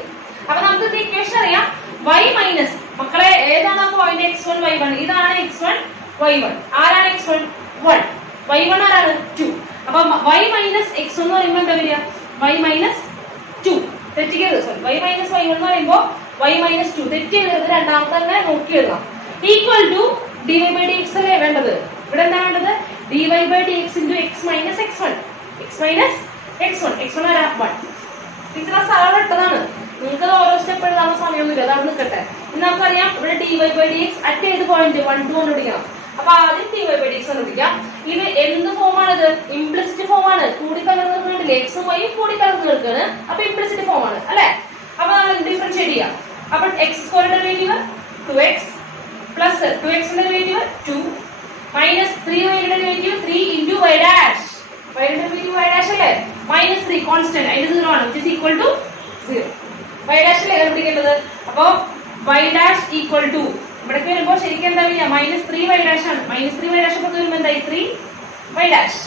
അപ്പൊ നമുക്ക് equation അറിയാം. y minus, മക്കളെ ഏതാണ് ആ point? x1 y1. ഇതാണ് x1 y1. ആരാണ് x1? 1. y1 ആരാണ്? 2. അപ്പൊ y മൈനസ് x1 എന്ന് പറയുമ്പോൾ എന്താ വരിക? y minus 2. തെറ്റിക്കരുത്. സോറി, y മൈനസ് y1 എന്ന് പറയുമ്പോൾ y മൈനസ് 2 തെറ്റിക്കരുത്. രണ്ടാമത്തെ തന്നെ നോക്കി എഴുതാം. Equal to dy by dx അല്ലേ വേണ്ടത്? ഇവിടെ എന്താ വേണ്ടത്? dy by dx into x minus x1. x minus x1. x1 ആരാ? 1. ഇത്ര സാധാരണ ഇട്ടതാണ്. നിങ്ങൾക്ക് ഓരോ സ്റ്റെപ്പ് എഴുതാനുള്ള സമയമൊന്നുമില്ല, അത് അവിടെ നിൽക്കട്ടെ. ഇനി നമുക്കറിയാം ഇവിടെ dy ബൈ dx അറ്റ് ഏത് പോയിന്റ്? 1, 2 കണ്ടുപിടിക്കണം. അപ്പൊ ആദ്യം dy ബൈ dx കണ്ടുപിടിക്കാം. ഇത് എന്ത് ഫോമാണിത്? ഇംപ്ലിസിറ്റ് ഫോമാണ്. കൂടി കലർന്ന് നിൽക്കുന്നില്ലേ? എക്സും വൈയും കൂടി കലർന്ന് നിൽക്കാണ്. അപ്പൊ ഇംപ്ലിസിറ്റ് ഫോമാണ് അല്ലെ? അപ്പൊ നമ്മൾ ഡിഫറൻഷിയേറ്റ് ചെയ്യാം. അപ്പൊ X square derivative 2x plus 2x derivative 2 minus 3y derivative 3 into y dash. y derivative y dash അല്ലേ? -3 കോൺസ്റ്റന്റ്, അതിന്റെ 0 ആണ്, which is equal to 0. y dash അല്ലേ കണ്ടുപിടിക്കേണ്ടത്? അപ്പൊ y ഡാഷ് ഈക്വൽ ടു ഇവിടേക്ക് വരുമ്പോൾ ശരിക്കും എന്താ വരിക? -3y ഡാഷ് ആണ്. -3y ഡാഷ് പുറത്ത് വരുമ്പോൾ എന്തായി? 3y dash.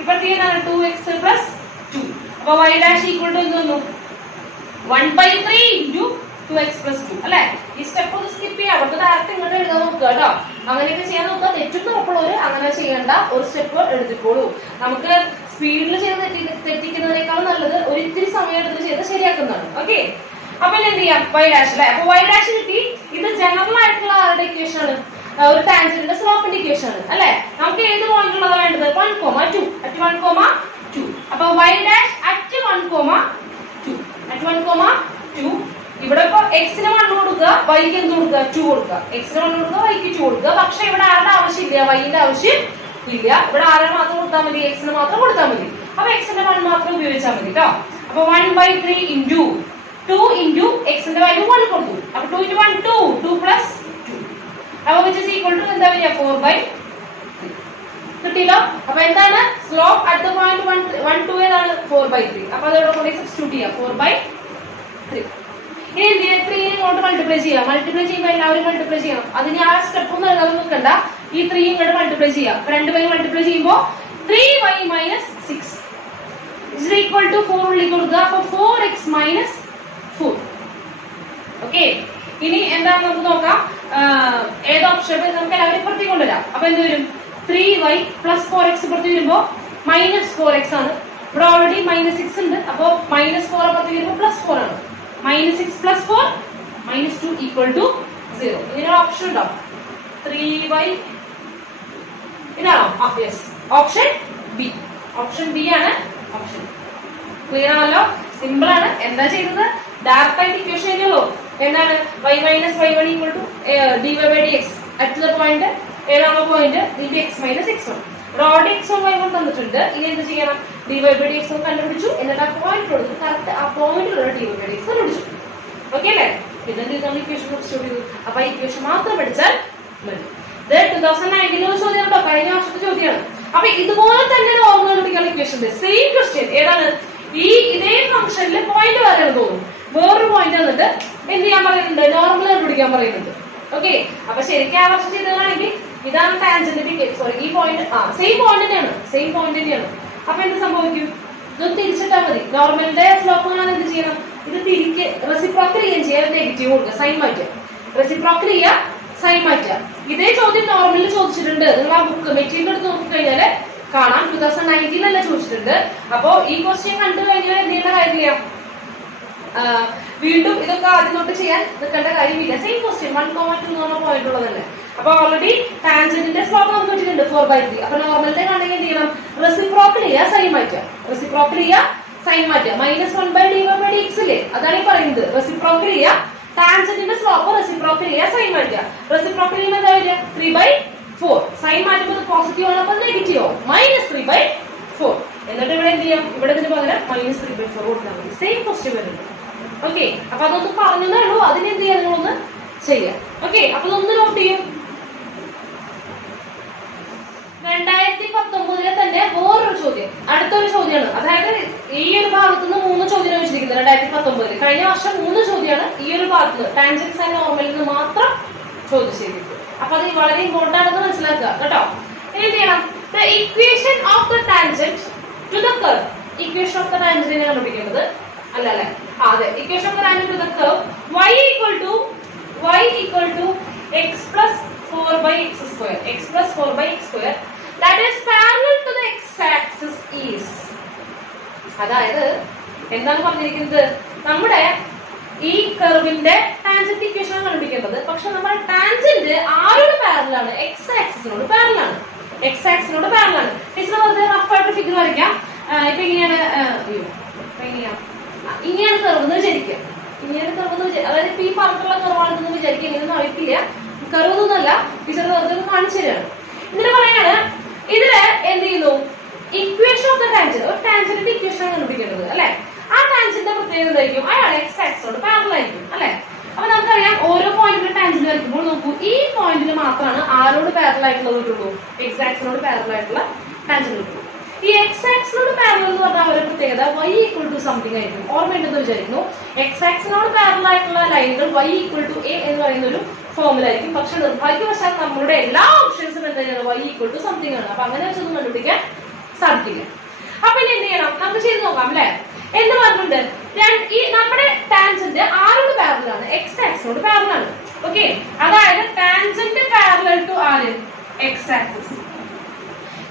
ഇപ്പഴത്തെ എന്താണ്? 2x plus 2. അപ്പൊ y ഡാഷ് ഈക്വൽ ടു എന്ത് വന്നു? 1/3 ഇൻറ്റു 2x പ്ലസ് 2 അല്ലെ? ഈ സ്റ്റെപ്പ് ഒന്ന് സ്കിപ്പ് ചെയ്യാം. അവിടുത്തെ ഡയറക്റ്റ് ഇങ്ങോട്ട് എഴുതാൻ നോക്കുക കേട്ടോ. അങ്ങനെയൊക്കെ ചെയ്യാൻ നോക്കുക. തെറ്റുന്ന ഉറപ്പുള്ളവര് അങ്ങനെ ചെയ്യേണ്ട, ഒരു സ്റ്റെപ്പ് എടുത്തിക്കോളൂ. നമുക്ക് സ്പീഡിൽ ചെയ്ത് തെറ്റിക്കുന്നതിനേക്കാളും നല്ലത് ഒരു ഇത്തിരി സമയം എടുത്ത് ചെയ്ത് ശരിയാക്കുന്നതാണ്. ഓക്കെ, അപ്പൊ എന്ത് ചെയ്യാം? y ഡാഷ് അല്ലെ? അപ്പൊ y ഡാഷ് കിട്ടി. ഇത് ജനറൽ ആയിട്ടുള്ള ആരുടെ ഇക്വേഷൻ ആണ്? ഒരു ടാൻജന്റിന്റെ സ്ലോപ്പിന്റെ ഇക്വേഷൻ ആണ് അല്ലെ? നമുക്ക് ഏത് പോയിന്റ് ഉള്ളതാ വേണ്ടത്? 1, 2 അറ്റ് 1, 2. അപ്പൊ y ഡാഷ് അറ്റ് 1, 2 അറ്റ് 1, 2. ഇവിടെ ഇപ്പൊ എക്സിന് 1 കൊടുക്കുക, വൈക്ക് എന്ത് കൊടുക്കുക? 2 കൊടുക്കുക. എക്സിന് 1 കൊടുക്കുക, വൈക്ക് 2 കൊടുക്കുക. പക്ഷെ ഇവിടെ ആരുടെ ആവശ്യമില്ല? വൈന്റെ ആവശ്യം ഇല്ല. ഇവിടെ ആരെ മാത്രം കൊടുത്താൽ മതി? എക്സിന് മാത്രം കൊടുത്താൽ മതി. അപ്പൊ എക്സിന്റെ 1 മാത്രം ഉപയോഗിച്ചാൽ മതി കേട്ടോ. അപ്പൊ 1/3 ഇൻറ്റു 2 ഇൻറ്റു എക്സിന്റെ വാല്യൂ 1 കൊടുത്തു. അപ്പൊ 2 ഇൻറ്റു 1 2 പ്ലസ് 2. അപ്പൊ which is equal to എന്താ വരിക? 4/3. കിട്ടിയല്ലോ. അപ്പൊ എന്താണ് സ്ലോപ്പ് അറ്റ് ദ പോയിന്റ് 1, 2 ഏതാണ് 4/3. അപ്പൊ അതോടെ കൂടി സബ്സ്റ്റിറ്റ്യൂട്ട് ചെയ്യാം 4/3. ഇനി എന്ത് ചെയ്യാം 3 ഇങ്ങോട്ട് മൾട്ടിപ്ലൈ ചെയ്യാം. മൾട്ടിപ്ലൈ ചെയ്യുമ്പോൾ എല്ലാവരും മൾട്ടിപ്ലൈ ചെയ്യണം. അതിന് ആ സ്റ്റെപ്പ് ഒന്നും എഴുതാൻ നിൽക്കണ്ട. ഈ 3 ഇങ്ങോട്ട് മൾട്ടിപ്ലൈ ചെയ്യാം. 2 പേര് മൾട്ടിപ്ലൈ ചെയ്യുമ്പോൾ 3y - 6 is equal to 4 ഉള്ളിൽ കൊടുക്കുക. അപ്പൊ 4x - 4. ഓക്കെ. ഇനി എന്താണ് നമുക്ക് നോക്കാം. ഏത് ഓപ്ഷൻ നമുക്ക് എല്ലാവരും ഇപ്പുറത്തേക്ക് കൊണ്ടുവരാം. അപ്പൊ എന്ത് വരും 3y + 4x ഇപ്പുറത്ത് വരുമ്പോ -4x ആണ്. ഇവിടെ ഓൾറെഡി -6 ഉണ്ട്. അപ്പൊ -4 അപ്പുറത്തേക്ക് വരുമ്പോൾ +4 ആണ്. -6 + 4 -2 = 0. ഇങ്ങനെ ഓപ്ഷൻ ഉണ്ടാവും. 3y ഇതാണോ? Yes, option B. Option B ആണ് ഓപ്ഷൻ. ക്ലിയർ ആണല്ലോ? സിമ്പിൾ ആണ്. എന്താ ചെയ്തത്? ഡയറക്റ്റ് ആയിട്ട് ഇക്വേഷൻ എഴുതിയുള്ളൂ. എന്താണ് y - y1 = dy/dx at the point ഏതാണോ പോയിന്റ് dx - x1. ഇവിടെ x1 y1 തന്നിട്ടുണ്ട്. ഇനി എന്ത് ചെയ്യണം? dy/dx കണ്ടുപിടിച്ചു. എന്നിട്ട് ആ പോയിന്റ് കൊടുത്തു കറക്റ്റ് ആ പോയിന്റിലുള്ള dy/dx കണ്ടുപിടിച്ചു. ഓക്കെ അല്ലേ? പിന്നെ നമ്മൾ ഇക്വേഷൻ സബ്സ്റ്റിറ്റ്യൂട്ട് ചെയ്തു. അപ്പൊ ഈ ഇക്വേഷൻ മാത്രം പഠിച്ചാൽ മതി. 2019 ചോദ്യം കേട്ടോ, കഴിഞ്ഞ വർഷത്തെ ചോദ്യമാണ്. അപ്പൊ ഇതുപോലെ തന്നെ ഓർമ്മ ഇക്വേഷൻ സെയിം ക്വസ്റ്റ്യൻ ഏതാണ്? ഇതേ ഫംഗ്ഷനിൽ പോയിന്റ് വരാൻ തോന്നും. വേറൊരു പോയിന്റ് വന്നിട്ട് എന്ത് ചെയ്യാൻ പറയുന്നുണ്ട്? നോർമൽ കണ്ടുപിടിക്കാൻ പറയുന്നുണ്ട്. ഓക്കെ. അപ്പൊ ശരിക്കും ആ വർഷം ചെയ്തതാണെങ്കിൽ ഇതാണ് ടാൻജന്റ്. സോറി, ഈ പോയിന്റ് സെയിം പോയിന്റ് തന്നെയാണ്. സെയിം പോയിന്റ് തന്നെയാണ്. അപ്പൊ എന്ത് സംഭവിക്കും? ഇത് തിരിച്ചിട്ടാൽ മതി. നോർമലിന്റെ സ്ലോപ്പ് കാണാൻ എന്ത് ചെയ്യണം? ഇത് തിരിക്ക് റെസിപ്രോക്കൽ ചെയ്യാൻ നെഗറ്റീവ് കൊടുക്കുക. സൈൻ മാറ്റുക. റെസിപ്രോക്കൽ ചെയ്യുക, സൈൻ മാറ്റുക. ഇതേ ചോദ്യം നോർമലിൽ ചോദിച്ചിട്ടുണ്ട്. നിങ്ങൾ ആ ബുക്ക് മെറ്റീരിയൽ എടുത്ത് നോക്കിക്കഴിഞ്ഞാല് കാണാം. 2019 ചോദിച്ചിട്ടുണ്ട്. അപ്പോ ഈ ക്വസ്റ്റ്യൻ കണ്ടു കഴിഞ്ഞാൽ എന്ത് ചെയ്യേണ്ട കാര്യമില്ല. വീണ്ടും ഇതൊക്കെ ആദ്യം തൊട്ട് ചെയ്യാൻ നിൽക്കേണ്ട കാര്യമില്ല. സെയിം ക്വസ്റ്റ്യൻ 1,2 എന്ന് പറഞ്ഞ പോയിന്റ് ഉള്ളതല്ലേ. അപ്പൊ ഓൾറെഡി ടാൻജന്റിന്റെ സ്ലോപ്പ് നമുക്ക് വെച്ചിട്ടുണ്ട് 4/3. അപ്പൊ നോർമലിന്റെ കാണണമെങ്കിൽ എന്ത് ചെയ്യണം? റെസിപ്രോക്കൽ ചെയ്യുക, സൈൻ മാറ്റുക. റെസിപ്രോക്കൽ ചെയ്യുക, സൈൻ മാറ്റുക. -1/dy/dx ഇല്ലേ, അതാണ് ഈ പറയുന്നത്. റെസിപ്രോക്കൽ ചെയ്യുക, ടാൻജന്റിന്റെ സ്ലോപ്പ് റെസിപ്രോക്കൽ ചെയ്യുക, സൈൻ മാറ്റുക. റെസിപ്രോക്കൽ ചെയ്യുമ്പോൾ എന്താ വരിക? 3/4. സൈൻ മാറ്റുമ്പോൾ പോസിറ്റീവ് ആണ്, അപ്പൊ നെഗറ്റീവ് ആവും. -3/4. എന്നിട്ട് ഇവിടെ എന്ത് ചെയ്യാം? ഇവിടെ ഇതിന് പകരം -3/4 കൊടുത്താൽ മതി. സെയിം ക്വസ്റ്റ്യൻ വരുന്നുണ്ട്. ഓക്കെ. അപ്പൊ അതൊന്ന് പറഞ്ഞതേ ഉള്ളൂ. അതിനെന്ത് ചെയ്യാം? നിങ്ങളൊന്ന് ചെയ്യാം. ഓക്കെ. അപ്പൊ ഇതൊന്ന് നോട്ട് ചെയ്യും. 2019 തന്നെ വേറൊരു ചോദ്യം, അടുത്തൊരു ചോദ്യമാണ്. അതായത് ഈ ഒരു ഭാഗത്ത് നിന്ന് 3 ചോദ്യം വെച്ചിരിക്കുന്നത് 2019. കഴിഞ്ഞ വർഷം 3 ചോദ്യമാണ് ഈ ഒരു ഭാഗത്ത് നിന്ന് ടാൻജൻസ് ആൻഡ് നോർമലിൽ നിന്ന് മാത്രം ചോദിച്ചിരിക്കുന്നത്. അപ്പൊ അത് വളരെ ഇമ്പോർട്ടന്റ് ആണെന്ന് മനസ്സിലാക്കുക കേട്ടോ. എന്ത് ചെയ്യണം? The equation of the tangent to the curve. Equation of the ടാൻജന്റിനെ കണ്ടുപിടിക്കുന്നത് അല്ലേ? അതെ. Equation of the tangent to the curve y = x + 4/x². x + 4/x² that is parallel to the x-axis is. അതായത് എന്താണ് പറഞ്ഞിരിക്കുന്നത്? നമ്മുടെ ഈ കർവിന്റെ ടാൻജന്റ് ഇക്വേഷൻ കണ്ടുപിടിക്കേണ്ടത്. പക്ഷെ നമ്മുടെ ടാൻജന്റ് ആരോട് പാരലൽ ആണ്? എക്സ് ആക്സിസിനോട് പാരലൽ ആണ്. എക്സ് ആക്സിസിനോട് പാരലൽ ആണ്. ടീച്ചർ വെറുതെ റഫ് ആയിട്ട് ഫിഗർ വരയ്ക്കാം. ഇപ്പൊ ഇങ്ങനെയാണ് കർവ് എന്ന് വിചാരിക്കുക. ഇങ്ങനെ കർവ് എന്ന് വിചാരിക്കുക. അതായത് ഇപ്പൊ ഈ പറഞ്ഞിട്ടുള്ള കർവാണെന്ന് വിചാരിക്കുക. ഇങ്ങനെയൊന്നും അറിയത്തില്ല. കർവ് ഒന്നുമല്ല. ടീച്ചർ വെറുതെ കാണിച്ചു തരാണ്. ഇതിന് പറയാണ് ഇതില് എന്ത് ചെയ്യുന്നു? Equation of the tangent. ഒരു ടാൻജന്റിന്റെ ഇക്വേഷൻ കണ്ടുപിടിക്കേണ്ടത് അല്ലെ? ആ ടാൻജന്റിന്റെ പ്രത്യേകത എന്തായിരിക്കും? അയാൾ എക്സ് ആക്സിനോട് പാരലൽ ആയിരിക്കും അല്ലെ? അപ്പൊ നമുക്കറിയാം ഓരോ പോയിന്റിലും ടാൻജന്റ് വരയ്ക്കുമ്പോൾ നോക്കൂ, ഈ പോയിന്റിൽ മാത്രമാണ് ആരോട് പാരലൽ ആയിട്ടുള്ളത് കിട്ടുള്ളൂ? എക്സ് ആക്സിനോട് പാരലൽ ആയിട്ടുള്ള ടാൻജന്റ് കിട്ടും. ഈ എക്സ് ആക്സിനോട് പാരലൽ എന്ന് പറഞ്ഞാൽ അവരുടെ പ്രത്യേകത y = സംതിങ് ആയിരിക്കും. ഓർമ്മയുണ്ടെന്ന് വിചാരിക്കുന്നു. എക്സ് ആക്സിനോട് പാരലൽ ആയിട്ടുള്ള ലൈനുകൾ y = a എന്ന് പറയുന്ന ഒരു ഫോമിലായിരിക്കും. പക്ഷെ നിർഭാഗ്യവശാൽ നമ്മളുടെ എല്ലാ ഓപ്ഷൻസും എന്തായാലും y = സംതിങ് ആണ്. അപ്പൊ അങ്ങനെ വെച്ചൊന്നും കണ്ടുപിടിക്കാൻ സാധിക്കില്ല. അപ്പൊ ഇനി എന്ത് ചെയ്യണം? നമുക്ക് ചെയ്ത് നോക്കാം അല്ലെ? എന്ന് പറഞ്ഞിട്ടുണ്ട് ഈ നമ്മുടെ ടാൻജന്റ് ആരോട് പാരലൽ ആണ്? എക്സ് ആക്സിനോട് പാരലൽ ആണ്. ഓക്കെ. അതായത് ടാൻജന്റ് പാരലൽ ടു ആര്? X axis.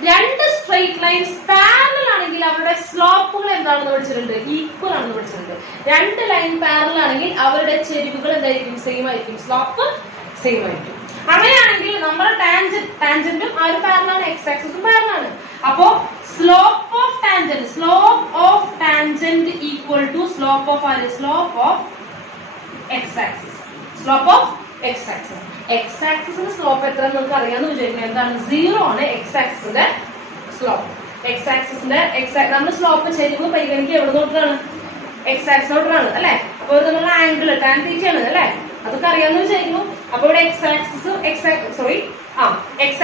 രണ്ട് സ്ട്രെയിറ്റ് ലൈൻസ് പാരലൽ ആണെങ്കിൽ അവരുടെ സ്ലോപ്പുകൾ എന്താണെന്ന് പഠിച്ചിട്ടുണ്ട്? ഈക്വൽ ആണെന്ന് പഠിച്ചിട്ടുണ്ട്. രണ്ട് ലൈൻ പാരലൽ ആണെങ്കിൽ അവരുടെ ചെരിവുകൾ എന്തായിരിക്കും? സെയിം ആയിരിക്കും. സ്ലോപ്പ് സെയിം ആയിരിക്കും. അങ്ങനെയാണെങ്കിൽ നമ്മുടെ ടാൻജന്റും ആ ഒരു പാരലാണ്, എക്സ് ആക്സിസും പാരലാണ്. അപ്പോ slope of tangent equal to slope of x axis. Slope of x axis. X ആക്സിസിന്റെ സ്ലോപ്പ് എത്ര നിങ്ങൾക്ക് അറിയാമെന്ന് വിചാരിക്കുന്നത്? എന്താണ്? 0 ആണ് എക്സ് ആക്സിസിന്റെ സ്ലോപ്പ്. എക്സ് ആക്സിസിന്റെ നമ്മൾ സ്ലോപ്പ് ചെരിവ് പരിഗണിക്കുക എവിടെ തൊട്ടാണ്? എക്സ് ആക്സിനോട്ടാണ് അല്ലെ? അപ്പൊ നമ്മുടെ ആംഗിൾ ടാൻ തീറ്റയാണ് അല്ലെ? അതൊക്കെ അറിയാമെന്ന് വിചാരിക്കുന്നു. അപ്പൊ ഇവിടെ എക്സ്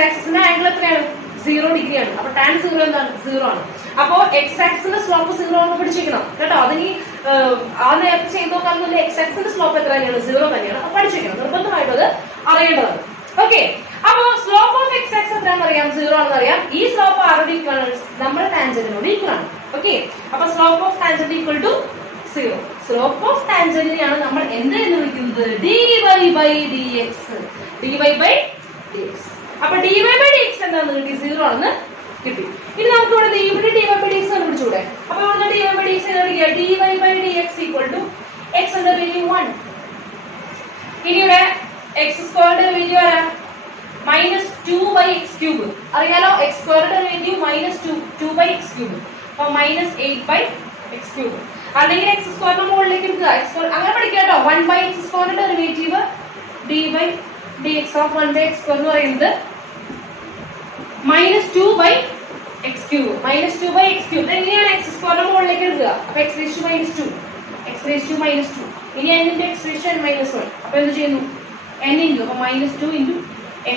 ആക്സിന്റെ ആംഗിൾ എത്രയാണ്? 0 ഡിഗ്രി ആണ്. അപ്പൊ ടാൻ 0 എന്താണ് 0 ആണ്. അപ്പോ എക്സ് ആക്സിന്റെ സ്ലോപ്പ് 0 ആണെന്ന് പഠിച്ചിരിക്കണം കേട്ടോ. അതിന് ആ നേരത്തെ ചെയ്ത് നോക്കാമെന്നില്ല, എക്സ് ആക്സിന്റെ സ്ലോപ്പ് എത്ര തന്നെയാണ് 0 തന്നെയാണ്. അപ്പൊ പഠിച്ചിരിക്കണം, നിർബന്ധമായിട്ടും അത് അറിയേണ്ടതാണ്. ഓക്കെ, അപ്പൊ സ്ലോപ്പ് ഓഫ് എക്സ് ആക്സ് എത്രയാണെന്ന് അറിയാം, 0 ആണെന്ന് അറിയാം. ഈ സ്ലോപ്പ് ആരുടെ ഈക്വൽ ആണ്, നമ്മുടെ ടാൻജന്റിനോട് ഈക്വൽ ആണ്. ഓക്കെ, അപ്പൊ slope of tangent equal to 0. Slope of ടാൻജന്റിനെയാണ് നമ്മൾ എന്ത് എന്ന് വിളിക്കുന്നത്, dy/dx. dy/dx. അപ്പൊ dy/dx എന്താണെന്ന് കിട്ടി, 0 ആണെന്ന് കിട്ടി. ഇനി നമുക്ക് ഇവിടെ ഇവിടെ dy/dx കണ്ടുപിടിച്ചൂടെ. അപ്പൊ ഇവിടെ dy/dx dy/dx equal to x under value 1. ഇനി ഇവിടെ x സ്ക്വയർ ഡെറിവേറ്റീവ് ആരാ, -2/x³ അറിയാലോ. x square derivative -2/x³. അപ്പൊ -8/x³. അല്ലെങ്കിൽ x സ്ക്വയറിന്റെ മുകളിലേക്ക് എടുക്കുക, x സ്ക്വയർ അങ്ങനെ പഠിക്കുക കേട്ടോ. 1/x² derivative dy/dx of 1/x² എന്ന് പറയുന്നത് -2/x³. -2/x³ എങ്ങനെയാണ് x സ്ക്വയറിന്റെ മുകളിലേക്ക് എടുക്കുക. അപ്പൊ x⁻². ഇനി n into x⁻n-1. അപ്പൊ എന്ത് ചെയ്യുന്നു, n into അപ്പൊ -2 into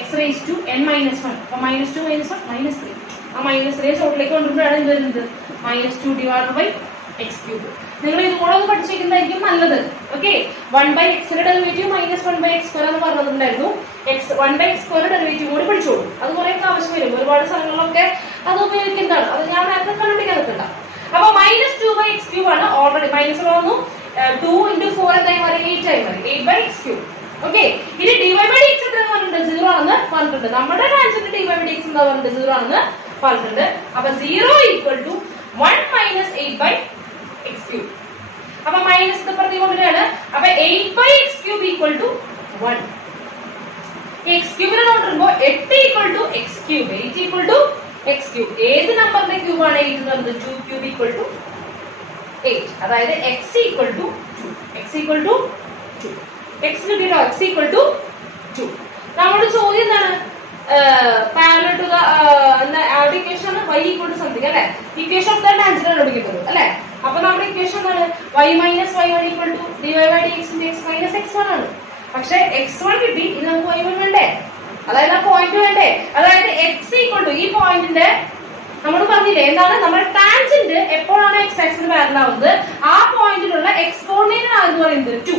x⁻n-1. അപ്പൊ -2 - 1 -3. ആ -3 ചോട്ടിലേക്ക് കൊണ്ടുവരുമ്പോഴാണ് എന്ത് വരുന്നത്, -2/x³. നിങ്ങൾ ഇത് കൂടെ ഒന്ന് പഠിച്ചിരിക്കുന്നതായിരിക്കും നല്ലത്. ഓക്കെ, 1/x ഡെറിവേറ്റീവ് -1/x² എന്ന് പറഞ്ഞിട്ടുണ്ടായിരുന്നു. 1/x² ഡെറിവേറ്റീവ് കൂടി പഠിച്ചോളൂ. അത് കുറെ ആവശ്യം വരും, ഒരുപാട് സ്ഥലങ്ങളിലൊക്കെ അത് ഉപയോഗിക്കുന്നതാണ്. അത് ഞാൻ നേരത്തെ കണ്ടുപിടിക്കാൻ നിൽക്കണ്ട. അപ്പൊ -2/x³ ആണ്. ഓൾറെഡി മൈനസ് വന്നു, 2 into 4 എന്തായി മാറി, 8 ആയി മാറി, 8/x³. ഓക്കെ, ഇനി dy/dx എത്ര പറഞ്ഞിട്ടുണ്ട്, 0 ആണെന്ന് പറഞ്ഞിട്ടുണ്ട്. നമ്മുടെ ടാൻജന്റ് dy/dx എന്താ പറഞ്ഞിട്ട് 0 ആണെന്ന് പറഞ്ഞിട്ടുണ്ട്. അപ്പൊ 0 ഈക്വൽ ടു 1 - 8/x³. അപ്പൊ മൈനസ് പ്രതി കൊണ്ടിട്ടാണ്. അപ്പൊ 8/x³ ഈക്വൽ ടു 1. x³ കൊണ്ടിരുമ്പോ 8 equal to x³. 8 equal to x³. ഏത് നമ്പറിന്റെ ക്യൂബ് ആണ് 8 എന്ന് പറയുന്നത്, 2³ ഈക്വൽ ടു 8. അതായത് x equal to 2. x equal to 2. x കിട്ടിയോ, x ഈക്വൽ ടു 2. നമ്മുടെ ചോദ്യം എന്താണ്, parallel to the equation y equal to something അല്ലെ. ഇക്വേഷൻ ഓഫ് ദ ടാൻജന്റ് ആണ് പഠിക്കുന്നത് അല്ലെ. അപ്പൊ നമ്മുടെ ഇക്വേഷൻ എന്താണ്, y - y1 equal to dy/dx x - x1 ആണ്. പക്ഷെ x1 കിട്ടി, ഇത് നമുക്ക് y1 വേണ്ടേ, അതായത് ആ പോയിന്റ് വേണ്ടേ. അതായത് x ഈക്വൽ ടു ഈ പോയിന്റിന്റെ നമ്മൾ പറഞ്ഞില്ലേ എന്താണ്, നമ്മുടെ ടാൻജന്റ് എപ്പോഴാണ് x ആക്സിന് പാരലൽ ആവുന്നത്, ആ പോയിന്റിലുള്ള x കോർഡിനേറ്റ് ആണെന്ന് പറയുന്നത് 2.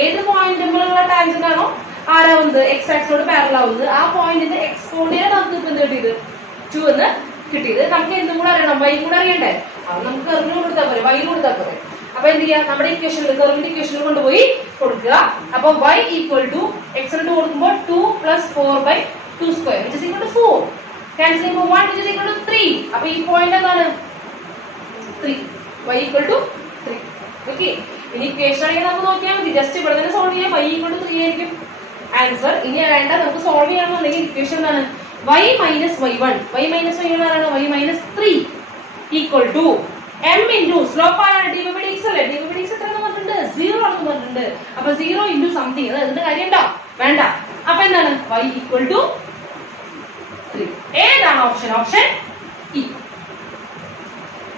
ഏത് പോയിന്റിലുള്ള ടാൻജന്റ് ആണോ ആരാവുന്നത്, x ആക്സിനോട് പാരലൽ ആവുന്നത്, ആ പോയിന്റിന്റെ x കോർഡിനേറ്റ് നമുക്ക് ഇപ്പൊ എന്ത് കിട്ടിയത്, 2 എന്ന് കിട്ടിയത്. നമുക്ക് എന്തും കൂടെ അറിയണം, y കൂടെ അറിയണ്ടേ. അത് നമുക്ക് കർവിന് കൊടുത്താൽ പോരെ, y കൊടുത്താൽ പോരെ. അപ്പൊ എന്ത് ചെയ്യാം, നമ്മുടെ ഇക്വേഷനിൽ കർവിന്റെ ഇക്വേഷനിൽ കൊണ്ടുപോയി കൊടുക്കുക. അപ്പൊ y ഈക്വൽ ടു x ന് കൊടുക്കുമ്പോൾ 2 + 4/2² which is equal to 4. Cancel ചെയ്യുമ്പോൾ 1 which is equal to 3. അപ്പൊ ഈ പോയിന്റ് എന്താണ്, 3. y equal to 3. ഓക്കെ, ഇനി ഇക്വേഷൻ ആണെങ്കിൽ നമുക്ക് നോക്കിയാൽ മതി, ജസ്റ്റ് ഇവിടെ തന്നെ സോൾവ് ചെയ്യാം. y ഈക്വൽ ടു 3 ആയിരിക്കും ആൻസർ. ഇനി വേണ്ട, നമുക്ക് സോൾവ് ചെയ്യണമെന്നുണ്ടെങ്കിൽ ഇക്വേഷൻ എന്താണ്, y - y1. y - y1 ആരാണ്, y - 3 equal to m into slope ആണ് dy/dx അല്ലേ. dy/dx എത്ര പറഞ്ഞിട്ടുണ്ട്, 0 ആണെന്ന് പറഞ്ഞിട്ടുണ്ട്. അപ്പൊ 0 into സംതിങ്, അത് അതിന്റെ കാര്യം ഉണ്ടോ, വേണ്ട. അപ്പൊ എന്താണ്, y ഈക്വൽ ടു 3. ഏതാണ് ഓപ്ഷൻ, ഓപ്ഷൻ ഇ.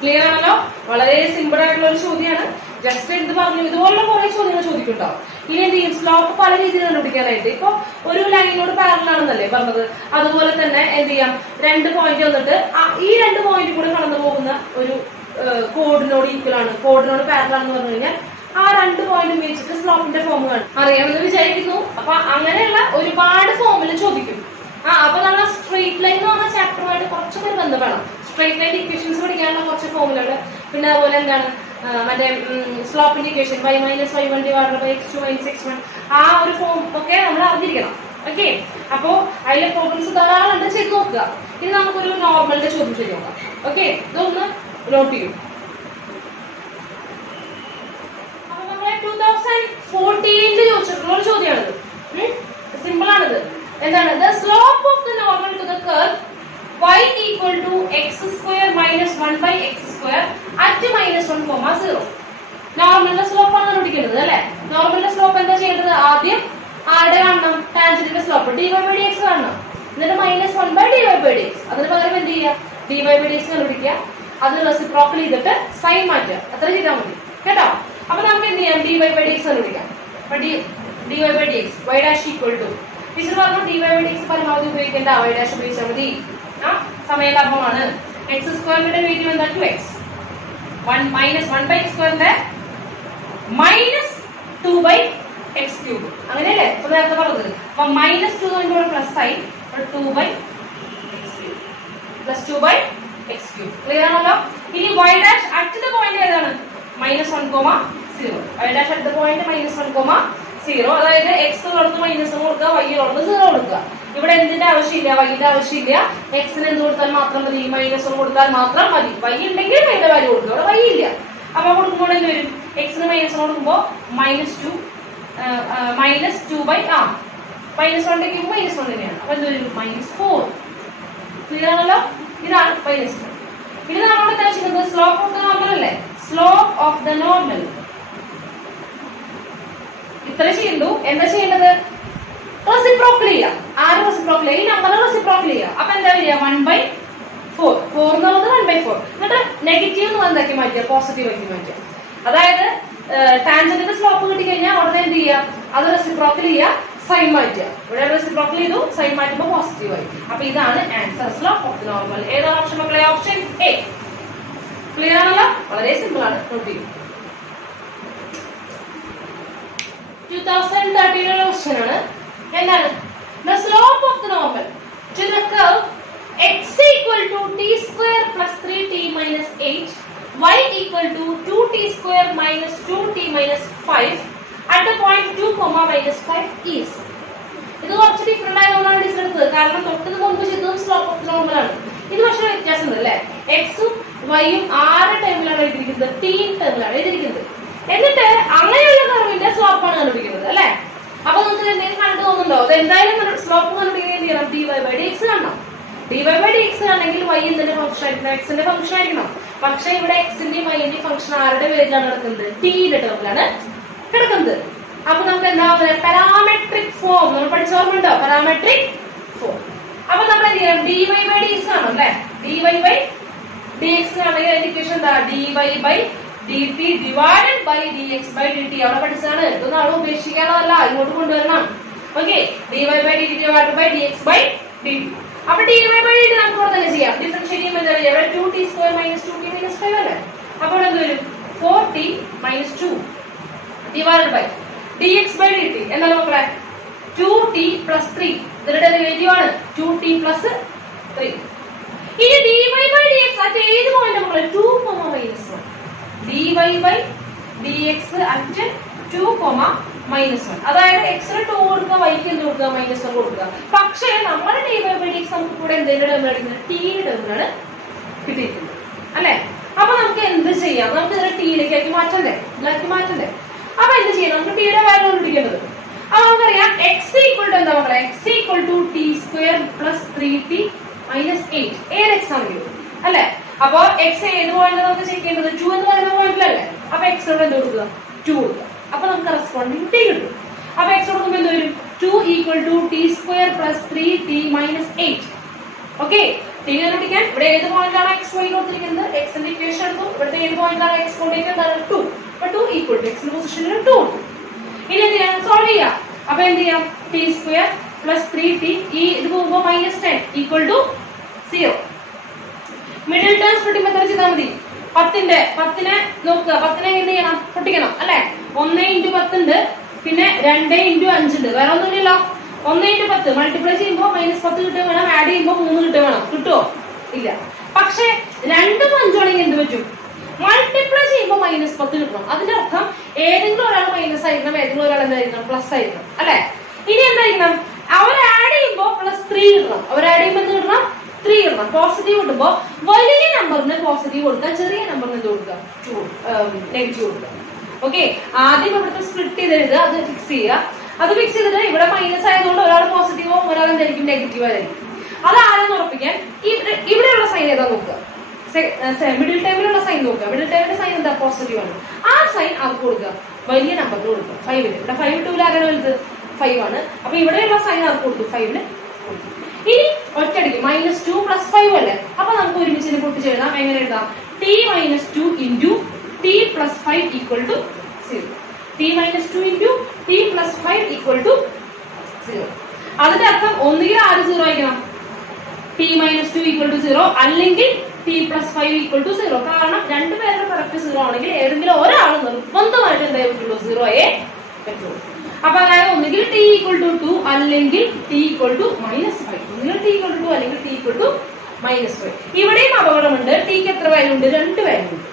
ക്ലിയർ ആണല്ലോ. വളരെ സിമ്പിൾ ആയിട്ടുള്ള ഒരു ചോദ്യമാണ്. ജസ്റ്റ് എന്ത് പറഞ്ഞു, ഇതുപോലുള്ള കുറെ ചോദ്യങ്ങൾ ചോദിക്കുന്നുണ്ടോ. ഇനി എന്ത് ചെയ്യും, സ്ലോപ്പ് പല രീതിയിൽ കണ്ടുപിടിക്കാനായിട്ട്. ഇപ്പൊ ഒരു ലൈനിനോട് പാരലൽ ആണെന്നല്ലേ പറഞ്ഞത്, അതുപോലെ തന്നെ എന്ത് ചെയ്യാം, 2 പോയിന്റ് വന്നിട്ട് ഈ 2 പോയിന്റ് കൂടെ കടന്നു പോകുന്ന ഒരു കോഡിനോട് ഈക്വൽ ആണ്, കോഡിനോട് പാരലൽ ആണെന്ന് പറഞ്ഞു കഴിഞ്ഞാൽ ആ 2 പോയിന്റ് ഉപയോഗിച്ചിട്ട് സ്ലോപ്പിന്റെ ഫോം അറിയാമെന്ന് വിചാരിക്കുന്നു. അപ്പൊ അങ്ങനെയുള്ള ഒരുപാട് ഫോമിൽ ചോദിക്കും. അപ്പൊ നമ്മൾ സ്ട്രെയിറ്റ് ലൈൻ എന്ന് പറഞ്ഞ ചാപ്റ്ററുമായിട്ട് കുറച്ചൊക്കെ ബന്ധം വേണം. സ്ട്രെയിറ്റ് ലൈൻ ഇക്വേഷൻസ് പഠിക്കാനുള്ള കുറച്ച് ഫോമുകളുണ്ട്. പിന്നെ അതുപോലെ എന്താണ്, മറ്റേ സ്ലോപ്പിന്റെ equation y - y1 / x2 - x1, ആ ഒരു ഫോം ഒക്കെ നമ്മൾ അറിഞ്ഞിരിക്കണം. ഓക്കെ, അപ്പോ അതിലെ പ്രോബ്ലംസ് ധാരാളം ചെയ്ത് നോക്കുക. ഇനി നമുക്കൊരു നോർമലിന്റെ ചോദ്യം ചെയ്ത് നോക്കാം. ഓക്കെ, ഇതൊന്ന് നോട്ട് ചെയ്യും. അപ്പൊ നമ്മളെ 2014 ചോദിച്ചിട്ടുള്ള ഒരു ചോദ്യമാണിത്. സിമ്പിൾ ആണിത്. എന്താണ്, the slope of the normal to the curve y equal to x² - 1/x² at -1, 0. നോർമലിന്റെ slope ആണ് കണ്ടുപിടിക്കേണ്ടത് അല്ലെ. നോർമലിന്റെ സ്ലോപ്പ് എന്താ ചെയ്യേണ്ടത്, ആദ്യം ആരുടെ കാണണം, ടാൻജന്റിന്റെ സ്ലോപ്പ് dy/dx കാണണം. എന്നിട്ട് -1/dy/dx. അതിന് പകരം എന്ത് ചെയ്യുക, dy/dx കണ്ടുപിടിക്കുക, അത് റെസിപ്രോക്കൽ ചെയ്തിട്ട് സൈൻ മാറ്റുക, അത്ര ചെയ്താൽ മതി കേട്ടോ. അപ്പൊ നമുക്ക് എന്ത് ചെയ്യാം, dy/dx കണ്ടുപിടിക്കാം. അപ്പൊ dy/dx y' equal to teacher പറഞ്ഞു dy/dx പരമാവധി ഉപയോഗിക്കേണ്ട, y' ഉപയോഗിച്ചാൽ മതി. സമയലാഭമാണ്. എക്സ് സ്ക്വയറിന്റെ ഡെറിവേറ്റീവ് എന്താ 2x. 1 മൈനസ് 1/x²ന്റെ മൈനസ് 2/x³ അങ്ങനെയല്ലേ ഇപ്പൊ നേരത്തെ പറഞ്ഞത്. അപ്പൊ -2 ഇവിടെ പ്ലസ് ആയി 2/x³ പ്ലസ് 2/x³. ക്ലിയർ ആണല്ലോ. ഇനി y dash at the point ഏതാണ്? -1,0. y dash at the point -1,0. അതായത് x ഉള്ളടത്ത് മൈനസ് കൊടുക്കുക, y ഉള്ളത് 0 കൊടുക്കുക. ഇവിടെ എന്തിന്റെ ആവശ്യമില്ല? വൈയുടെ ആവശ്യമില്ല. എക്സിന് എന്ത് കൊടുത്താൽ മാത്രം മതി? -1 കൊടുത്താൽ മാത്രം മതി. y ഉണ്ടെങ്കിൽ വൈയുടെ വാല്യൂ കൊടുക്കുക. അവിടെ y ഇല്ല. അപ്പൊ കൊടുക്കുമ്പോൾ എന്ത് വരും? എക്സിന് -1 കൊടുക്കുമ്പോ -2 -1 തന്നെയാണ്. അപ്പൊ എന്ത് വരും? -4. ക്ലിയർ ആണല്ലോ. ഇതാണ് -2. ഇത് നമ്മളോട് എന്താ ചെയ്യുന്നത്? സ്ലോപ്പ് ഓഫ് ദ നോർമൽ അല്ലേ? സ്ലോപ്പ് ഓഫ് ദ നോർമൽ ഇത്ര ചെയ്യുന്നു. എന്താ ചെയ്യേണ്ടത്? റെസിപ്രോക്കൽ ചെയ്യാം. ആര് റെസിപ്രോക്കൽ? ഈ നമ്പർ റെസിപ്രോക്കൽ ചെയ്യാം. അപ്പൊ എന്താ വരിക? 1/4. 4 എന്നുള്ളത് 1/4. എന്നിട്ട് നെഗറ്റീവ് എന്ന് എന്താക്കി മാറ്റുക? പോസിറ്റീവ് ആക്കി മാറ്റുക. അതായത് ടാൻജന്റിന്റെ സ്ലോപ്പ് കിട്ടി കഴിഞ്ഞാൽ ഉടനെ എന്ത് ചെയ്യുക? അത് റെസിപ്രോക്കൽ ചെയ്യുക, സൈൻ മാറ്റുക. ഇവിടെ റെസിപ്രോക്കൽ ചെയ്തു, സൈൻ മാറ്റുമ്പോൾ പോസിറ്റീവ് ആയി. അപ്പൊ ഇതാണ് answer, slope of the normal. ഏതാണ് ഓപ്ഷൻ മക്കളെ? Option A. ക്ലിയർ ആണല്ലോ. വളരെ സിമ്പിൾ ആണ്. നോട്ട് ചെയ്യും. 2013 ക്വസ്റ്റ്യൻ ആണ്. എന്താണ്? The slope of the normal to the curve x equal to t square plus 3t minus 8, y equal to 2t square minus 2t minus 5 at the point 2, minus 5 is. ഇത് കുറച്ച് different ആയതുകൊണ്ടാണ് discuss. കാരണം തൊട്ടത് മുമ്പ് ചെയ്തതും slope of normal ആണ്. ഇത് പക്ഷേ വ്യത്യാസമുണ്ട് അല്ലേ? എക്സും വൈയും ആറ് ടേമിലാണ് എഴുതിയിരിക്കുന്നത്, ടി ടേമിലാണ് എഴുതിയിരിക്കുന്നത്. എന്നിട്ട് അങ്ങനെയുള്ള കർവിന്റെ സ്ലോപ്പാണ് കണ്ടുപിടിക്കുന്നത് അല്ലെ? അപ്പൊ നമുക്ക് എന്തെങ്കിലും കണ്ടു തോന്നുന്നുണ്ടോ? അത് എന്തായാലും സ്ലോപ്പ് കണ്ടുപിടിക്കാൻ എന്ത് ചെയ്യണം? dy/dx കാണണം. dy/dx ആണെങ്കിൽ y എന്തിന്റെ ഫംഗ്ഷൻ ആയിരിക്കണം? എക്സിന്റെ ഫംഗ്ഷൻ ആയിരിക്കണം. പക്ഷെ ഇവിടെ എക്സിന്റെയും വൈന്റെയും ഫംഗ്ഷൻ ആരുടെ പേരിലാണ് കിടക്കുന്നത്? ടിയുടെ ടേമിലാണ് കിടക്കുന്നത്. അപ്പൊ നമുക്ക് എന്താ പറയുക? പാരാമെട്രിക് ഫോം നമ്മൾ പഠിച്ചോർമ്മയുണ്ടോ? Parametric form. അപ്പൊ നമ്മൾ എന്ത് ചെയ്യാം? dy/dx കാണണം അല്ലെ? dy/dx ആണെങ്കിൽ അതിന്റെ ഇക്വേഷൻ എന്താ? dy/dt divided by dx/dt. അവിടെ പഠിച്ചാണ്. ഇതൊന്നും അവിടെ ഉപേക്ഷിക്കാനല്ല, ഇങ്ങോട്ട് കൊണ്ടുവരണം. Okay, dy/dt divided by dx/dt. അപ്പൊ dy/dt നമുക്ക് ഇവിടെ തന്നെ ചെയ്യാം. ഡിഫറൻഷിയേറ്റ് ചെയ്യുമ്പോൾ എന്താ വരിക? ഇവിടെ 2t square minus 2t minus 5 അല്ലേ? അപ്പോൾ എന്ത് വരും? 4t minus 2 divided by dx/dt. എന്താണ് മക്കളെ? 2t plus 3. ഇതിന്റെ ഡെറിവേറ്റീവ് ആണ് 2t plus 3. ഇനി dy/dx at ഏത് പോയിന്റ് മക്കളെ? 2, -1. dy/dx at 2, -1. അതായത് എക്സിന് 2 കൊടുക്കുക, വൈക്ക് എന്ത് കൊടുക്കുക? -1 കൊടുക്കുക. പക്ഷേ നമ്മുടെ dy/dx നമുക്ക് കൂടെ എന്തിന്റെ ടേമിലാണ് എടുക്കുന്നത്? ടിയുടെ ടേമിലാണ് കിട്ടിയിരിക്കുന്നത് അല്ലെ? അപ്പൊ നമുക്ക് എന്ത് ചെയ്യാം? നമുക്ക് ഇതിനെ ടിയിലേക്ക് മാറ്റണ്ടേ? അപ്പൊ എന്ത് ചെയ്യാം? നമുക്ക് ടിയുടെ വാല്യൂ കണ്ടുപിടിക്കേണ്ടത്. അപ്പൊ നമുക്കറിയാം എക്സ് ഈക്വൽ ടു എന്താ മക്കളെ? X equal to T square plus 3t minus 8. ഏത് എക്സ് ആണെങ്കിലും അല്ലെ? അപ്പൊ എക്സ് ഏത് പോയിന്റ് നമുക്ക് ചെക്ക് ചെയ്യേണ്ടത്? 2 എന്ന് പറയുന്ന പോയിന്റിലല്ലേ? അപ്പൊ എക്സ് എന്ത് കൊടുക്കുക? 2 കൊടുക്കുക. അപ്പൊ നമുക്ക് കറസ്പോണ്ടിങ് ടി കിട്ടും. അപ്പൊ എക്സ് കൊടുക്കുമ്പോൾ എന്ത് വരും? 2 equal to t square plus 3t minus 8. Okay, T കണ്ടുപിടിക്കാൻ ഇവിടെ ഏത് പോയിന്റാണ് എക്സ് വൈ കൊടുത്തിരിക്കുന്നത്? എക്സിന്റെ ഇക്വേഷൻ എടുത്തു. ഇവിടുത്തെ ഏത് പോയിന്റാണ് എക്സ് കൊണ്ടിരിക്കുന്നത്? 2. അപ്പൊ 2 equal to എക്സിന്റെ പൊസിഷനിൽ 2 കൊടുക്കും. ഇനി എന്ത് ചെയ്യാം? സോൾവ് ചെയ്യാം. അപ്പൊ എന്ത് ചെയ്യാം? ടി സ്ക്വയർ പ്ലസ് 3t ഈ ഇത് പോകുമ്പോൾ -10 equal to 0. Middle term splitting method ചെയ്താൽ മതി. 10നെ നോക്കുക. 10നെ എന്ത് ചെയ്യണം? പൊട്ടിക്കണം അല്ലെ? 1 × 10 ഉണ്ട്, പിന്നെ 2 × 5 ഉണ്ട്. വേറെ ഒന്നുമില്ലല്ലോ. 1 × 10 മൾട്ടിപ്ലൈ ചെയ്യുമ്പോൾ -10 കിട്ടുക വേണം, ആഡ് ചെയ്യുമ്പോൾ 3 കിട്ടുക വേണം. കിട്ടുമോ? ഇല്ല. പക്ഷെ 2ഉം 5ഉം ആണെങ്കിൽ എന്ത് പറ്റും? മൾട്ടിപ്ലൈ ചെയ്യുമ്പോൾ -10 കിട്ടണം. അതിന്റെ അർത്ഥം ഏതെങ്കിലും ഒരാൾ മൈനസ് ആയിരിക്കണം, ഏതെങ്കിലും ഒരാൾ എന്തായിരിക്കണം? പ്ലസ് ആയിരിക്കണം അല്ലെ? ഇനി എന്തായിരിക്കണം? അവർ ആഡ് ചെയ്യുമ്പോൾ +3 കിട്ടണം. അവർ ആഡ് ചെയ്യുമ്പോൾ എന്ത് കിട്ടണം? 3 കിട്ടണം. പോസിറ്റീവ് കിട്ടുമ്പോൾ വലിയ നമ്പറിന് പോസിറ്റീവ് കൊടുക്കുക, ചെറിയ നമ്പറിന് എന്ത് കൊടുക്കുക? നെഗറ്റീവ് കൊടുക്കുക. ഓക്കെ, ആദ്യം ഇവിടുത്തെ സ്പ്ലിറ്റ് ചെയ്ത് എഴുതുക, അത് ഫിക്സ് ചെയ്യുക. അത് ഫിക്സ് ചെയ്തിട്ട് ഇവിടെ മൈനസ് ആയതുകൊണ്ട് ഒരാൾ പോസിറ്റീവോ ഒരാൾ എന്തായിരിക്കും? നെഗറ്റീവ് ആയിരിക്കും. അത് ആരെന്ന് ഉറപ്പിക്കാൻ ഇവിടെയുള്ള സൈൻ ഏതാ നോക്കുക. മിഡിൽ ടൈമിലുള്ള സൈൻ നോക്കുക. മിഡിൽ ടൈമിന്റെ സൈൻ എന്താ? പോസിറ്റീവ് ആണ്. ആ സൈൻ ആർക്ക് കൊടുക്കുക? വലിയ നമ്പറിന് കൊടുക്കുക. 5ന്. ഇവിടെ 5 2 ആരാണ് വലുത്? 5 ആണ്. അപ്പൊ ഇവിടെയുള്ള സൈൻ ആർക്ക് കൊടുത്തു? 5ന് കൊടുത്തു. ഇനി ഒറ്റയടിക്ക് -2 + 5 അല്ലേ? അപ്പൊ നമുക്ക് ഒരുമിച്ച് പൊട്ടിച്ചെഴുതാം. എങ്ങനെ എഴുതാം? t - 2 × t + 5 = 0. t - 2 × t + 5 = 0. അതിന്റെ അർത്ഥം ഒന്നുകിൽ ആര് 0 ആയിരിക്കണം? t minus 2 equal to 0 അല്ലെങ്കിൽ t plus 5 equal to 0. കാരണം രണ്ടുപേരുടെ കറക്റ്റ് 0 ആണെങ്കിൽ ഏതെങ്കിലും ഒരാൾ നിർബന്ധമായിട്ട് എന്തായാലും പറ്റുള്ളൂ 0 ആയേ പറ്റുള്ളൂ. അപ്പൊ അതായത് ഒന്നുകിൽ t equal to 2 അല്ലെങ്കിൽ t equal to minus 5. ഒന്നുകിൽ t equal to 2 അല്ലെങ്കിൽ t equal to minus 5. ഇവിടെയും അപകടമുണ്ട്. ടിക്ക് എത്ര വാല്യൂ ഉണ്ട്? 2 വാല്യൂ ഉണ്ട്.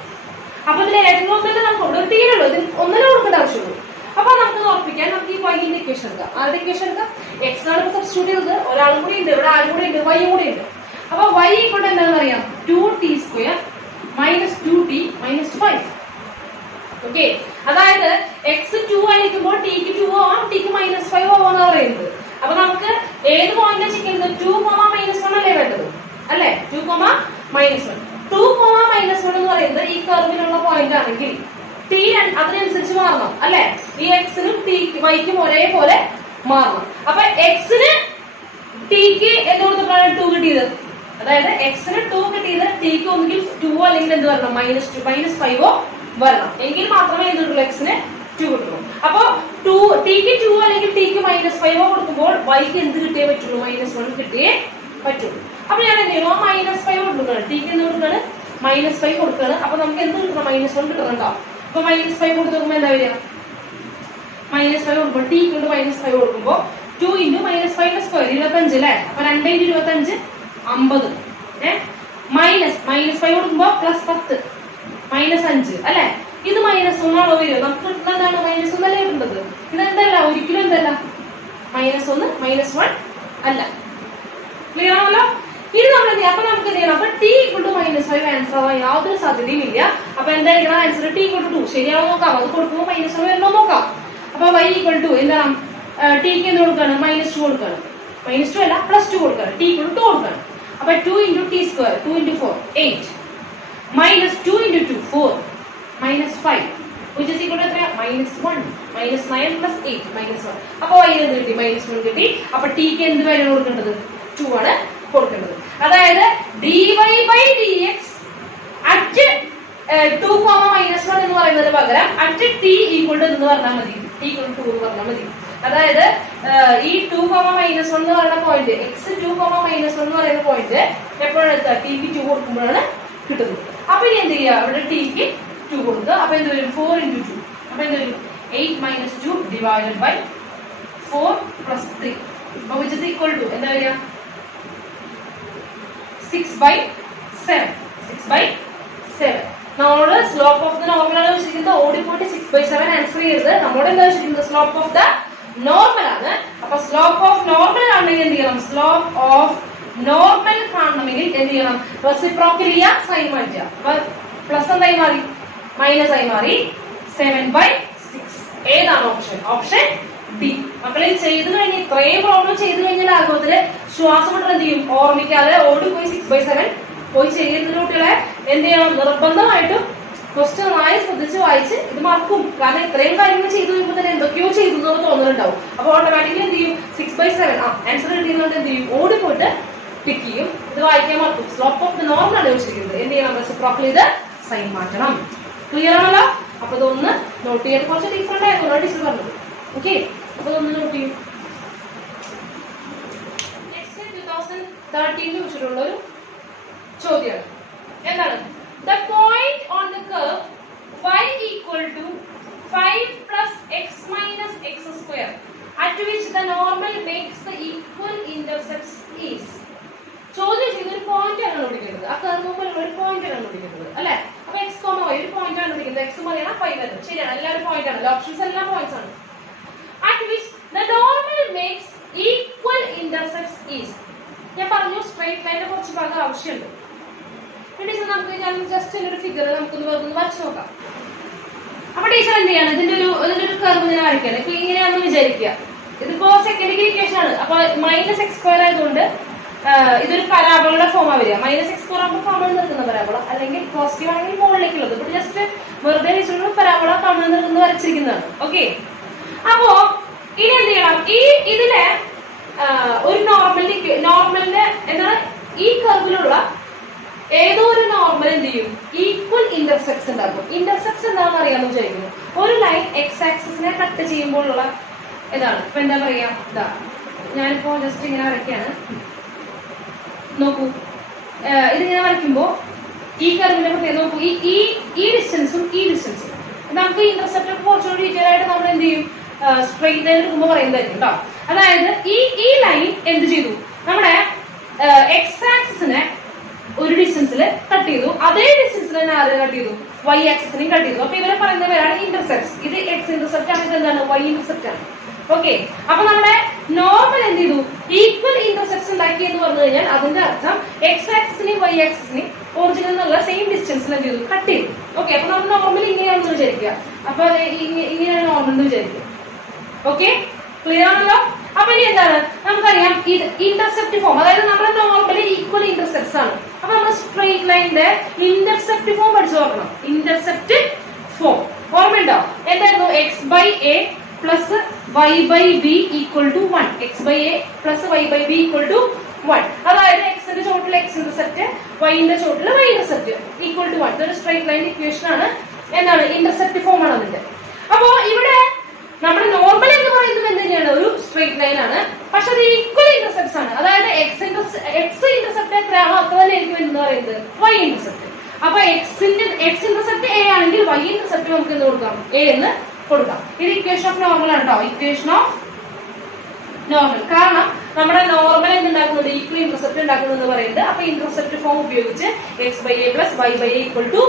അപ്പൊ ഇതിൽ ഏതെങ്കിലും ഒന്നല്ലേ നമുക്ക് ഒരു തീരുള്ളൂ, ഇതിൽ ഒന്നിനെ കൊടുക്കേണ്ട ആവശ്യമുള്ളൂ. അപ്പൊ നമുക്ക് ഉറപ്പിക്കാൻ നമുക്ക് ഈ വൈന്റെ ഇക്വേഷൻ എടുക്കാം. ആരുടെ ഇക്വേഷൻ എടുക്കാം? എക്സ് ആണ് സബ്സ്റ്റിറ്റ്യൂട്ട് ചെയ്തത്, ഒരാളും കൂടി ഉണ്ട്, ഇവിടെ ആരും കൂടി ഉണ്ട്, വൈയും കൂടി ഉണ്ട്. അപ്പൊ y ഈക്വൽ എന്താണെന്ന് അറിയാം? 2t² minus 2t minus 5. Okay, അതായത് എക്സ് 2 ആയിരിക്കുമ്പോൾ ടിക്ക് 2 ആവാം, ടിക്ക് മൈനസ് 5 ആവാന്ന് പറയുന്നത്. അപ്പൊ നമുക്ക് ഏത് പോയിന്റ് ചെയ്യുന്നത്? 2, -1 അല്ലേ വേണ്ടത് അല്ലെ? 2, -1. 2, -1 എന്ന് പറയുന്നത് ഈ കർവിലുള്ള പോയിന്റ് ആണെങ്കിൽ ടി അതിനനുസരിച്ച് മാറണം അല്ലെ? ഈ എക്സിനും വൈക്കും ഒരേപോലെ മാറണം. അപ്പൊ എക്സിന് ടിക്ക് എന്ത് കൊടുത്തപ്പോഴാണ് 2 കിട്ടിയത്? അതായത് എക്സിന് 2 കിട്ടിയത് ടിക്ക് ഒന്നുകിൽ 2 അല്ലെങ്കിൽ എന്ത് വരണം? -2 -5 വരണം. എങ്കിൽ മാത്രമേ എന്ത് കിട്ടുള്ളൂ? എക്സിന് 2 കിട്ടുള്ളൂ. അപ്പൊ ടിക്ക് 2 അല്ലെങ്കിൽ ടിക്ക് -5 കൊടുക്കുമ്പോൾ വൈക്ക് എന്ത് കിട്ടിയേ പറ്റുള്ളൂ? -1 കിട്ടിയേ പറ്റുള്ളൂ. അപ്പൊ ഞാൻ എന്ത് ചെയ്യണം? -5 കൊടുക്കുകയാണ്. ടിക്ക് എന്ത് കൊടുക്കുകയാണ്? -5 കൊടുക്കുകയാണ്. അപ്പൊ നമുക്ക് എന്ത് കിട്ടണം? -1 കിട്ടണുണ്ടോ? അപ്പൊ -5 കൊടുത്ത് നോക്കുമ്പോ എന്താ വരിക? -5 കൊടുക്കുമ്പോൾ ടി കൊണ്ട് -5 കൊടുക്കുമ്പോൾ 2 × -5² 25 അല്ലെ? അപ്പൊ 2 × 25 50. -5 കൊടുക്കുമ്പോ +10 -5 അല്ലെ? ഇത് -1 ആണോ വരിക? നമുക്ക് കിട്ടുന്ന എന്താണ്? -1 അല്ലേ കിട്ടുന്നത്? ഇതെന്തല്ല, ഒരിക്കലും എന്തല്ല -1 -1 അല്ല. ക്ലിയർ ആണല്ലോ? ഇത് നമ്മൾ എന്ത് ചെയ്യാം? അപ്പൊ നമുക്ക് എന്ത് ചെയ്യണം? അപ്പൊ t = -5 ആൻസർ ആവാൻ യാതൊരു സാധ്യതയും ഇല്ല. അപ്പൊ എന്തായിരിക്കണം ആൻസർ? t = 2. ശരിയാണോ നോക്കാം. അത് കൊടുക്കുമ്പോൾ -1 വരണോ നോക്കാം. അപ്പൊ y = എന്താണ്? ടിക്ക് എന്ത് കൊടുക്കുകയാണ്? -2 കൊടുക്കുകയാണ്. -2 അല്ല, +2 കൊടുക്കുകയാണ്. t = 2 കൊടുക്കുകയാണ്. അപ്പൊ 2 × t², 2 × 4 8, -2 × 2 4, -5 which is equal to എത്രയാ? -1. -9 + 8 -1. അപ്പൊ y എന്ത് കിട്ടി? -1 കിട്ടി. അപ്പൊ ടിക്ക് എന്ത് വാല്യൂ കൊടുക്കേണ്ടത്? 2 ആണ് കൊടുക്കേണ്ടത്. അതായത് dy/dx at 2, -1 എന്ന് പറയുന്നതിന് പകരം at t equal to എന്ന് പറഞ്ഞാൽ മതി. t = 2 എന്ന് പറഞ്ഞാൽ മതി. അതായത് ഈ 2, -1 എന്ന് പറയുന്ന പോയിന്റ് x 2, -1 എന്ന് പറയുന്ന പോയിന്റ് എപ്പോഴാണ് എത്തുക? ടിക്ക് 2 കൊടുക്കുമ്പോഴാണ് കിട്ടുന്നത്. അപ്പൊ ഇനി എന്ത് ചെയ്യുക? ഇവിടെ ടിക്ക് 2 കൊടുക്കുക. അപ്പൊ എന്ത് വരും? 4 × 2. അപ്പൊ എന്ത് വരും? 8 - 2 / 4 + 3 which is equal to എന്താ വരിക? 6/7. 6/7. നമ്മളോട് സ്ലോപ്പ് ഓഫ് ദ നോർമൽ ആണ് വെച്ചിരിക്കുന്നത്. ഓടിപ്പോയിട്ട് 6/7 ആൻസർ ചെയ്തത്. നമ്മളോട് എന്താ വെച്ചിരിക്കുന്നത്? സ്ലോപ്പ് ഓഫ് ദ നോർമൽ ആണ്. അപ്പൊ സ്ലോപ്പ് ഓഫ് നോർമൽ ആണെങ്കിൽ എന്ത് ചെയ്യണം? സ്ലോപ്പ് ഓഫ് നോർമൽ കാണണമെങ്കിൽ എന്ത് ചെയ്യണം? റെസിപ്രോക്കൽ ചെയ്യുക, സൈൻ മാറ്റുക. അപ്പൊ പ്ലസ് എന്തായി മാറി? മൈനസ് ആയി മാറി. 7/6. ഏതാണ് ഓപ്ഷൻ? Option D. മക്കളെ ചെയ്തു കഴിഞ്ഞ് ഇത്രയും പ്രോബ്ലം ചെയ്തു കഴിഞ്ഞാൽ ആഗ്രഹത്തില് ശ്വാസം വിട്ട് എന്ത് ചെയ്യും? ഓർമ്മിക്കാതെ ഓടിപ്പോയി 6/7 പോയി ചെയ്യുന്ന കുട്ടികളെ എന്ത് ചെയ്യണം? നിർബന്ധമായിട്ടും ക്വസ്റ്റ്യൻ നന്നായി ശ്രദ്ധിച്ച് വായിച്ച് ഇത് മറക്കും. കാരണം ഇത്രയും കാര്യങ്ങൾ ചെയ്തു കഴിയുമ്പോൾ തന്നെ എന്തൊക്കെയോ ചെയ്തു എന്ന് തോന്നുന്നുണ്ടാവും. അപ്പൊ ഓട്ടോമാറ്റിക്കലി എന്ത് ചെയ്യും? 6/7 ആൻസർ കിട്ടിയെന്നുകൊണ്ട് എന്ത് ചെയ്യും? ഓടിപ്പോയിട്ട് ടിക്ക് ചെയ്യും. ഇത് വായിക്കാൻ മറക്കും. സ്ലോപ്പ് ഓഫ് ദ നോർമൽ ആണ് ചോദിച്ചിരിക്കുന്നത്. എന്ത് ചെയ്യണം? റെസിപ്രോക്കൽ ചെയ്ത് സൈൻ മാറ്റണം. ക്ലിയർ ആണല്ലോ? അപ്പൊ ഇതൊന്ന് നോട്ട് ചെയ്യാൻ കുറച്ച് ഡിഫറെന്റ് ആയിരുന്നു ടീച്ചർ പറഞ്ഞത്. ഓക്കെ, അപ്പൊ ഇതൊന്ന് നോട്ട് ചെയ്യും. നെക്സ്റ്റ് 2013 ചോദിച്ചിട്ടുള്ള ഒരു ചോദ്യമാണ്. എന്താണ്? The point on the curve y = 5 + x - x² at which the normal makes the equal intercepts is. ചോദ്യം ചെയ്യുന്ന ഒരു പോയിന്റ് ആണ് കണ്ടുപിടിക്കുന്നത്. ആ കർവ് മുമ്പിലുള്ള ഒരു പോയിന്റ് ആണ് കണ്ടുപിടിക്കുന്നത് അല്ലെ? അപ്പൊ x, y ഒരു പോയിന്റ് ആണ് കണ്ടുപിടിക്കുന്നത്. x മതിയാണ് 5 വരും. ശരിയാണ്, എല്ലാവരും പോയിന്റ് ആണ്. ഓപ്ഷൻസ് എല്ലാം പോയിന്റ്സ് ആണ്. At which the normal makes equal intercepts is. ഞാൻ പറഞ്ഞു സ്ട്രെയിറ്റ് ലൈനിനെ കുറച്ച് ഭാഗം ആവശ്യമുണ്ട്. ടീച്ചർ നമുക്ക് ഞാൻ ജസ്റ്റ് ഒരു ഫിഗർ നമുക്കൊന്ന് വരച്ചു നോക്കാം. അപ്പൊ ടീച്ചർ എന്ത് ചെയ്യാണ്? ഇതിന്റെ ഒരു കർവ് ഇങ്ങനെ വരയ്ക്കാണ്. ഇപ്പൊ ഇങ്ങനെയാണെന്ന് വിചാരിക്കുക. ഇതിപ്പോ സെക്കൻഡ് ഡിഗ്രി ഇക്വേഷൻ ആണ്. അപ്പൊ -x² ആയതുകൊണ്ട് ഇതൊരു പരാബോളയുടെ ഫോമാ വരിക. -x² ആകുമ്പോൾ കാണാൻ നിൽക്കുന്ന പരാബോള, അല്ലെങ്കിൽ പോസിറ്റീവ് ആണെങ്കിൽ മുകളിലേക്കുള്ളത്. ഇപ്പൊ ജസ്റ്റ് വെറുതെ വെച്ചിട്ട് പരാബോള കാണാൻ നിൽക്കുന്ന വരച്ചിരിക്കുന്നതാണ്. ഓക്കെ, അപ്പോ ഇനി എന്ത് ചെയ്യണം? ഇതിലെ ഒരു നോർമലിന്റെ എന്താണ്? ഈ കർവിലുള്ള ഏതോ ഒരു നോർമൽ എന്ത് ചെയ്യും? ഈക്വൽ ഇന്റർസെക്ട്സ് ഉണ്ടാക്കും. ഇന്റർസെക്ട്സ് എന്താണെന്ന് അറിയാമെന്ന് വിചാരിക്കുന്നു. ഒരു ലൈൻ x ആക്സിസിനെ കട്ട് ചെയ്യുമ്പോഴുള്ള ഇതാണ്. ഇപ്പൊ എന്താ പറയാ? ഇതാ ഞാനിപ്പോ ജസ്റ്റ് ഇങ്ങനെ വരയ്ക്കാണ്. നോക്കൂ, ഇതിങ്ങനെ വരയ്ക്കുമ്പോൾ ഈ കർവിന്റെ പ്രത്യേകത നോക്കൂ, ഈ ഡിസ്റ്റൻസും ഈ ഡിസ്റ്റൻസും നമുക്ക് ഇന്റർസെപ്റ്റ് കുറച്ചുകൂടി ഡീറ്റെയിൽ ആയിട്ട് നമ്മൾ എന്ത് ചെയ്യും, സ്ട്രെയിറ്റ് ലൈൻ എടുക്കുമ്പോൾ പറയുന്നതായിരിക്കും കേട്ടോ. അതായത് ഈ ലൈൻ എന്ത് ചെയ്തു, നമ്മുടെ എക്സ് ആക്സിസിനെ ഒരു ഡിസ്റ്റൻസിൽ കട്ട് ചെയ്തു, അതേ ഡിസ്റ്റൻസിൽ തന്നെ ആര് കട്ട് ചെയ്തു, വൈ ആക്സിസിനെയും കട്ട് ചെയ്തു. അപ്പൊ ഇവരെ പറയുന്ന പേരാണ് ഇന്റർസെപ്റ്റ്സ്. ഇത് എക്സ് ഇന്റർസെപ്റ്റ് ആണ്, ഇത് എന്താണ് വൈ ഇന്റർസെപ്റ്റ് ആണ്. ഓക്കെ, അപ്പൊ നമ്മുടെ നോർമൽ എന്ത് ചെയ്തു, ഈക്വൽ ഇന്റർസെപ്റ്റ്സ് ഉണ്ടാക്കി എന്ന് പറഞ്ഞു കഴിഞ്ഞാൽ അതിന്റെ അർത്ഥം എക്സ് ആക്സിസിനെയും വൈ ആക്സിസിനെയും ഒറിജിനൽ എന്നുള്ള സെയിം ഡിസ്റ്റൻസിൽ എന്ത് ചെയ്തു, കട്ട് ചെയ്തു. ഓക്കെ, അപ്പൊ നമ്മൾ നോർമൽ ഇങ്ങനെയാണെന്ന് വിചാരിക്കുക, അപ്പൊ ഇങ്ങനെയാണ് നോർമൽ എന്ന് വിചാരിക്കുക. ഓക്കെ, ക്ലിയർ ആണല്ലോ. അപ്പൊ ഇനി എന്താണ്, നമുക്കറിയാം ഇത് ഇന്റർസെപ്റ്റ് ഫോം, അതായത് നമ്മുടെ നോർമലി ഈക്വൽ ഇന്റർസെപ്റ്റ്സ് ആണ്. അപ്പൊ നമ്മൾ സ്ട്രെയിറ്റ് ലൈനിന്റെ ഇന്റർസെപ്റ്റ് ഫോം പഠിച്ചു നോക്കണം. ഇന്റർസെപ്റ്റ് ഫോം ഓർമ്മയുണ്ടോ? എന്തായിരുന്നു, X by A plus Y by B equal to 1. X by A plus Y by B equal to 1. അതായത് എക്സിന്റെ ചോട്ടിൽ എക്സ് ഇന്റർസെപ്റ്റ്, വൈന്റെ ചോട്ടിൽ വൈ ഇന്റർസെപ്റ്റ് ഈക്വൽ ടു 1. ഇതൊരു സ്ട്രെയിറ്റ് ലൈൻ ഇക്വേഷൻ ആണ്. എന്താണ്, ഇന്റർസെപ്റ്റ് ഫോം ആണ് അതിന്റെ. അപ്പോ ഇവിടെ നമ്മുടെ നോർമൽ എന്ന് പറയുന്നത് എന്ത് തന്നെയാണ്, ഒരു സ്ട്രെയിറ്റ് ലൈൻ ആണ്, പക്ഷെ അത് ഈക്വൽ ഇന്റർസെപ്റ്റ്സ് ആണ്. അതായത് എക്സ് ഇന്റർസെപ്റ്റ് എത്രയാണോ അത്ര തന്നെ ആയിരിക്കും എന്ന് പറയുന്നത് വൈ ഇന്റർസെപ്റ്റ്. അപ്പൊ എക്സ് ഇന്റർസെപ്റ്റ് എ ആണെങ്കിൽ വൈ ഇന്റർസെപ്റ്റ് നമുക്ക് എന്ത് കൊടുക്കാം, എ എന്ന് കൊടുക്കാം. ഇത് ഇക്വേഷൻ ഓഫ് നോർമൽ ആണ് കേട്ടോ, ഇക്വേഷൻ ഓഫ് നോർമൽ. കാരണം നമ്മുടെ നോർമൽ എന്തുണ്ടാക്കുന്നത്, ഈക്വൽ ഇന്റർസെപ്റ്റ് ഉണ്ടാക്കുന്നത് എന്ന് പറയുന്നത്. അപ്പൊ ഇന്റർസെപ്റ്റ് ഫോം ഉപയോഗിച്ച് X by A plus Y by A equal to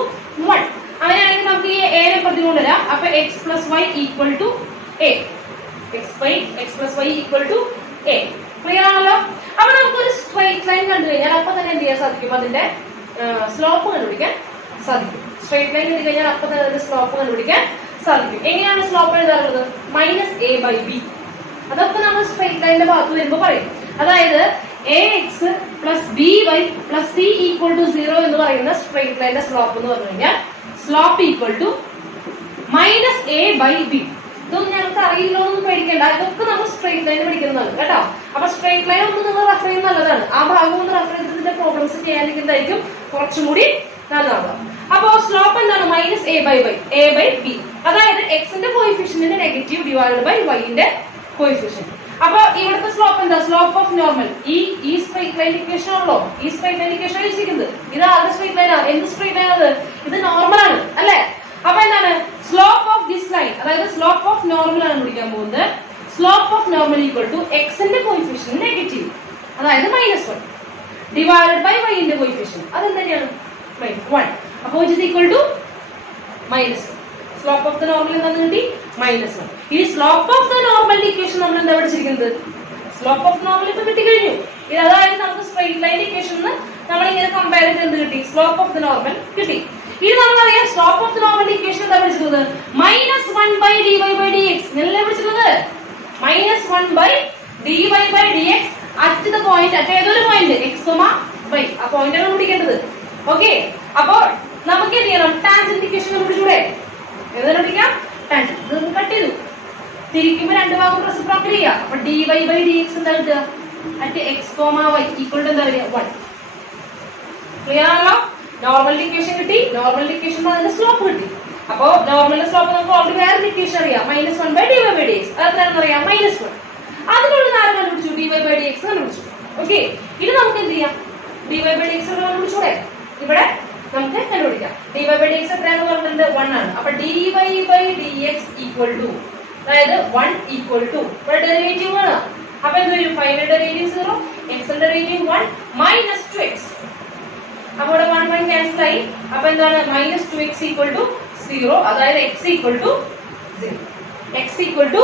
1. അങ്ങനെയാണെങ്കിൽ നമുക്ക് ഈ എനെ പ്രതികൊണ്ടുവരാം. അപ്പൊ X plus Y equal to A, X plus Y equal to A. Clear ആണല്ലോ. അപ്പൊ നമുക്കൊരു സ്ട്രെയിറ്റ് ലൈൻ കണ്ടു കഴിഞ്ഞാൽ അപ്പൊ തന്നെ എന്ത് ചെയ്യാൻ സാധിക്കും, അതിന്റെ സ്ലോപ്പ് കണ്ടുപിടിക്കാൻ സാധിക്കും. സ്ട്രെയിറ്റ് ലൈൻ കണ്ടു കഴിഞ്ഞാൽ അപ്പൊ തന്നെ അതിന്റെ സ്ലോപ്പ് കണ്ടുപിടിക്കാൻ സാധിക്കും. എങ്ങനെയാണ് സ്ലോപ്പ് എഴുതാറുള്ളത്, മൈനസ് എ ബൈ ബി. അതൊക്കെ നമ്മൾ സ്ട്രെയിറ്റ് ലൈനിന്റെ ഭാഗത്ത് വരുമ്പോൾ പറയും. അതായത് a X plus b y plus c equal to 0 എന്ന് പറയുന്ന സ്ട്രെയിറ്റ് ലൈനിന്റെ സ്ലോപ്പ് എന്ന് പറഞ്ഞു കഴിഞ്ഞാൽ slope equal to minus a by b. ഇതൊന്നും ഞങ്ങൾക്ക് അറിയില്ലോ എന്ന് പേടിക്കേണ്ട, ഇതൊക്കെ നമ്മൾ സ്ട്രെയിറ്റ് ലൈൻ പഠിക്കുന്നതാണ് കേട്ടോ. അപ്പൊ സ്ട്രെയിറ്റ് ലൈൻ ഒന്ന് നിങ്ങൾ റെഫർ ചെയ്യുന്നത് നല്ലതാണ്. ആ ഭാഗം ഒന്ന് റെഫർ ചെയ്തിട്ട് പ്രോബ്ലംസ് ചെയ്യാനിരിക്കുന്നതായിരിക്കും കുറച്ചും കൂടി നല്ലതാവുക. അപ്പോ സ്ലോപ്പ് എന്താണ്, മൈനസ് എ ബൈ ബി. അതായത് എക്സിന്റെ കോയിഫിഷ്യന്റിന്റെ നെഗറ്റീവ് ഡിവൈഡ് ബൈ വൈന്റെ കോയിഫിഷ്യന്റ്. അപ്പൊ ഇവിടുത്തെ സ്ലോപ്പ് എന്താ, സ്ലോപ്പ് ഓഫ് നോർമൽ. ഈ സ്ട്രെയിറ്റ് ലൈൻ ഇക്വേഷൻ ആണല്ലോ, ഈ സ്ട്രെയിറ്റ് ലൈൻ ഇക്വേഷൻ വെച്ചിരിക്കുന്നത്. ഇത് ആരുടെ സ്ട്രെയിറ്റ് ലൈൻ ആണ്, എന്ത് സ്ട്രെയിറ്റ് ലൈൻ ആണ്, ഇത് നോർമൽ ആണ് അല്ലെ. അപ്പൊ എന്താണ്, സ്ലോപ്പ് ഓഫ് ദിസ് ലൈൻ, അതായത് സ്ലോപ്പ് ഓഫ് നോർമൽ ആണ് പിടിക്കാൻ പോകുന്നത്. Slope of normal equal to എക്സിന്റെ കോയിഫിഷ്യന്റ് നെഗറ്റീവ്, അതായത് -1 ഡിവൈഡ് ബൈ വൈന്റെ കോയിഫിഷ്യന്റ്, അതെന്താണ് 1. അപ്പൊ it is equal to -1. Slope of the normal എന്താണെന്ന് കിട്ടി, -1. ഈ slope of the normal equation നമ്മൾ എന്താ പഠിച്ചിരിക്കുന്നത്, സ്ലോപ്പ് ഓഫ് നോർമൽ ഇപ്പൊ കിട്ടിക്കഴിഞ്ഞു. ഇത് അതായത് നമുക്ക് സ്ട്രെയിറ്റ് ലൈൻ ഇക്വേഷൻ നമ്മൾ ഇങ്ങനെ കമ്പയർ ചെയ്ത് എന്ത് കിട്ടി, സ്ലോപ്പ് ഓഫ് ദ നോർമൽ കിട്ടി. ഇത് നമ്മളറിയാം slope of the normal equation എന്താ പഠിച്ചിട്ടുള്ളത്, -1 by D Y by D x എന്നല്ലേ പഠിച്ചിട്ടുള്ളത്. -1 by D Y by D x at the point, at ഏതൊരു പോയിന്റ് എക്സ് വൈ, ആ പോയിന്റ് ആണ് പിടിക്കേണ്ടത്. ഓക്കെ, അപ്പൊ നമുക്ക് എന്ത് ചെയ്യണം, ടാൻജന്റ് ഇക്വേഷൻ കണ്ടുപിടിച്ചൂടെ, ഏതാണ് പിടിക്കാം, ടാൻജന്റ്. ഇത് കട്ട് ചെയ്തു, തിരിക്കുമ്പോ രണ്ട് ഭാഗം റെസിപ്രോക്കൽ ചെയ്യുക. അപ്പൊ D Y by D x എന്താ കിട്ടുക, at x y equal to എന്താ വരിക, 1. ക്ലിയർ ആണല്ലോ. നോർമൽ ഇക്വേഷൻ കിട്ടി, നോർമൽ ഇക്വേഷൻ അതിന്റെ സ്ലോപ്പ് കിട്ടി. അപ്പൊ നോർമലിന്റെ സ്ലോപ്പ് നമുക്ക് ഓൾറെഡി വേറെ ഇക്വേഷൻ അറിയാം, -1 by D Y by D x. അതെന്താണെന്ന് അറിയാം, -1. അതിനുള്ള ആരും കണ്ടുപിടിച്ചു, D Y by D X കണ്ടുപിടിച്ചു. ഓക്കെ, ഇത് നമുക്ക് എന്ത് ചെയ്യാം, d Y by D x കണ്ടുപിടിച്ചൂടെ, ഇവിടെ നമുക്ക് കണ്ടുപിടിക്കാം. D Y by D X എത്രയാണെന്ന് പറഞ്ഞിട്ടുണ്ട്, 1 ആണ്. അപ്പൊ D Y by D X equal to, അതായത് 1 ഈക്വൽ ടു ഇവിടെ ഡെറിവേറ്റീവ് ആണ്. അപ്പൊ എന്ത് വരും, final derivative 0, X derivative 1 -2x. അപ്പൊ ഇവിടെ 1 ക്യാൻസൽ ആയി. അപ്പൊ എന്താണ്, -2x ഈക്വൽ ടു 0, അതായത് x equal to 0. x equal to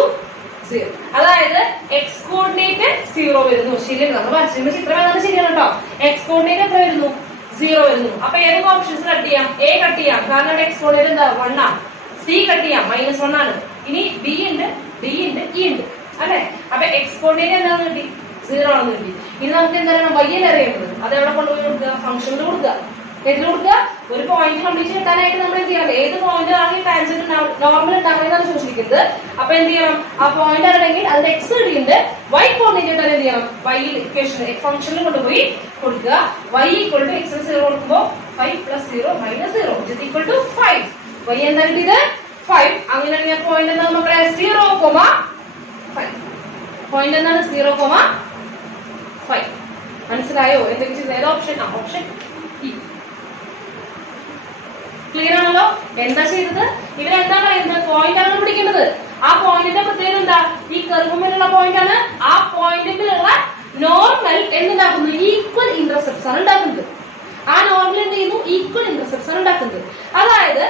0, അതായത് എക്സ് കോർഡിനേറ്റ് 0 വരുന്നു. ശരിയാണ്, നമ്മൾ വരച്ചിരുന്ന ചിത്രം ഏതാണ് ശരിയാണ് കേട്ടോ. എക്സ് കോർഡിനേറ്റ് എത്ര വരുന്നു, 0 വരുന്നു. അപ്പൊ ഏതൊക്കെ ഓപ്ഷൻസ് കട്ട് ചെയ്യാം, എ കട്ട് ചെയ്യാം, കാരണം ഇവിടെ എക്സ് കോർഡിനേറ്റ് എന്താ 1 ആണ്. സി കട്ട് ചെയ്യാം, -1 ആണ്. ഇനി ബി ഉണ്ട്, ഡി ഉണ്ട്, ഇ ഉണ്ട് അല്ലെ. അപ്പൊ എക്സ് കോർഡിനേറ്റ് എന്താണെന്ന് കിട്ടി, 0 ആണെന്ന് കിട്ടി. ഇനി നമുക്ക് എന്തായാലും വൈ അല്ലേ അറിയേണ്ടത്, അത് എവിടെ കൊണ്ടുപോയി കൊടുക്കുക, ഫംഗ്ഷനിൽ കൊടുക്കുക. എതിൽ കൊടുക്കുക, ഒരു പോയിന്റ് കംപ്ലീറ്റ് കിട്ടാനായിട്ട് നമ്മൾ എന്ത് ചെയ്യണം, ഏത് പോയിന്റ് ആണെങ്കിൽ ടാൻജന്റ് നോർമൽ ഉണ്ടാവുന്നതാണ് ചോദിച്ചിരിക്കുന്നത്. അപ്പൊ എന്ത് ചെയ്യണം, ആ പോയിന്റ് ആണെങ്കിൽ അതിന്റെ എക്സ് കിട്ടിയിട്ടുണ്ട്, വൈ കോർഡിനേറ്റ് എന്ത് ചെയ്യണം, വൈ ഇക്വേഷൻ ഫംഗ്ഷനിൽ കൊണ്ടുപോയി കൊടുക്കുക. വൈ ഈക്വൽ ടു എക്സിന് 0 കൊടുക്കുമ്പോൾ 5 + 0 - 0 ഇസ് ഈക്വൽ ടു 5. വൈ എന്താ കിട്ടിയത്, 5. അങ്ങനെയാണെങ്കിൽ പോയിന്റ് എന്താ മക്കളെ, 0,5. പോയിന്റ് എന്താണ്, 0,5. മനസ്സിലായോ? എന്തൊക്കെ ചെയ്ത് ഏത് ഓപ്ഷൻ? Option E. ക്ലിയർ ആണല്ലോ? എന്താ ചെയ്തത്? ഇവരെന്താ പറയുന്നത്? പോയിന്റ് ആണ് പിടിക്കേണ്ടത്. ആ പോയിന്റിന്റെ പ്രത്യേകത എന്താ? ഈ കർവുമിലുള്ള പോയിന്റ് ആണ്. ആ പോയിന്റിലുള്ള നോർമൽ എന്തുണ്ടാക്കുന്നു? ഈക്വൽ ഇന്റർസെപ്റ്റ്സ് ആണ് ഉണ്ടാക്കുന്നത്. ആ നോർമൽ എന്ത് ചെയ്യുന്നു? ഈക്വൽ ഇന്റർസെപ്റ്റ്സ് ആണ് ഉണ്ടാക്കുന്നത്. അതായത്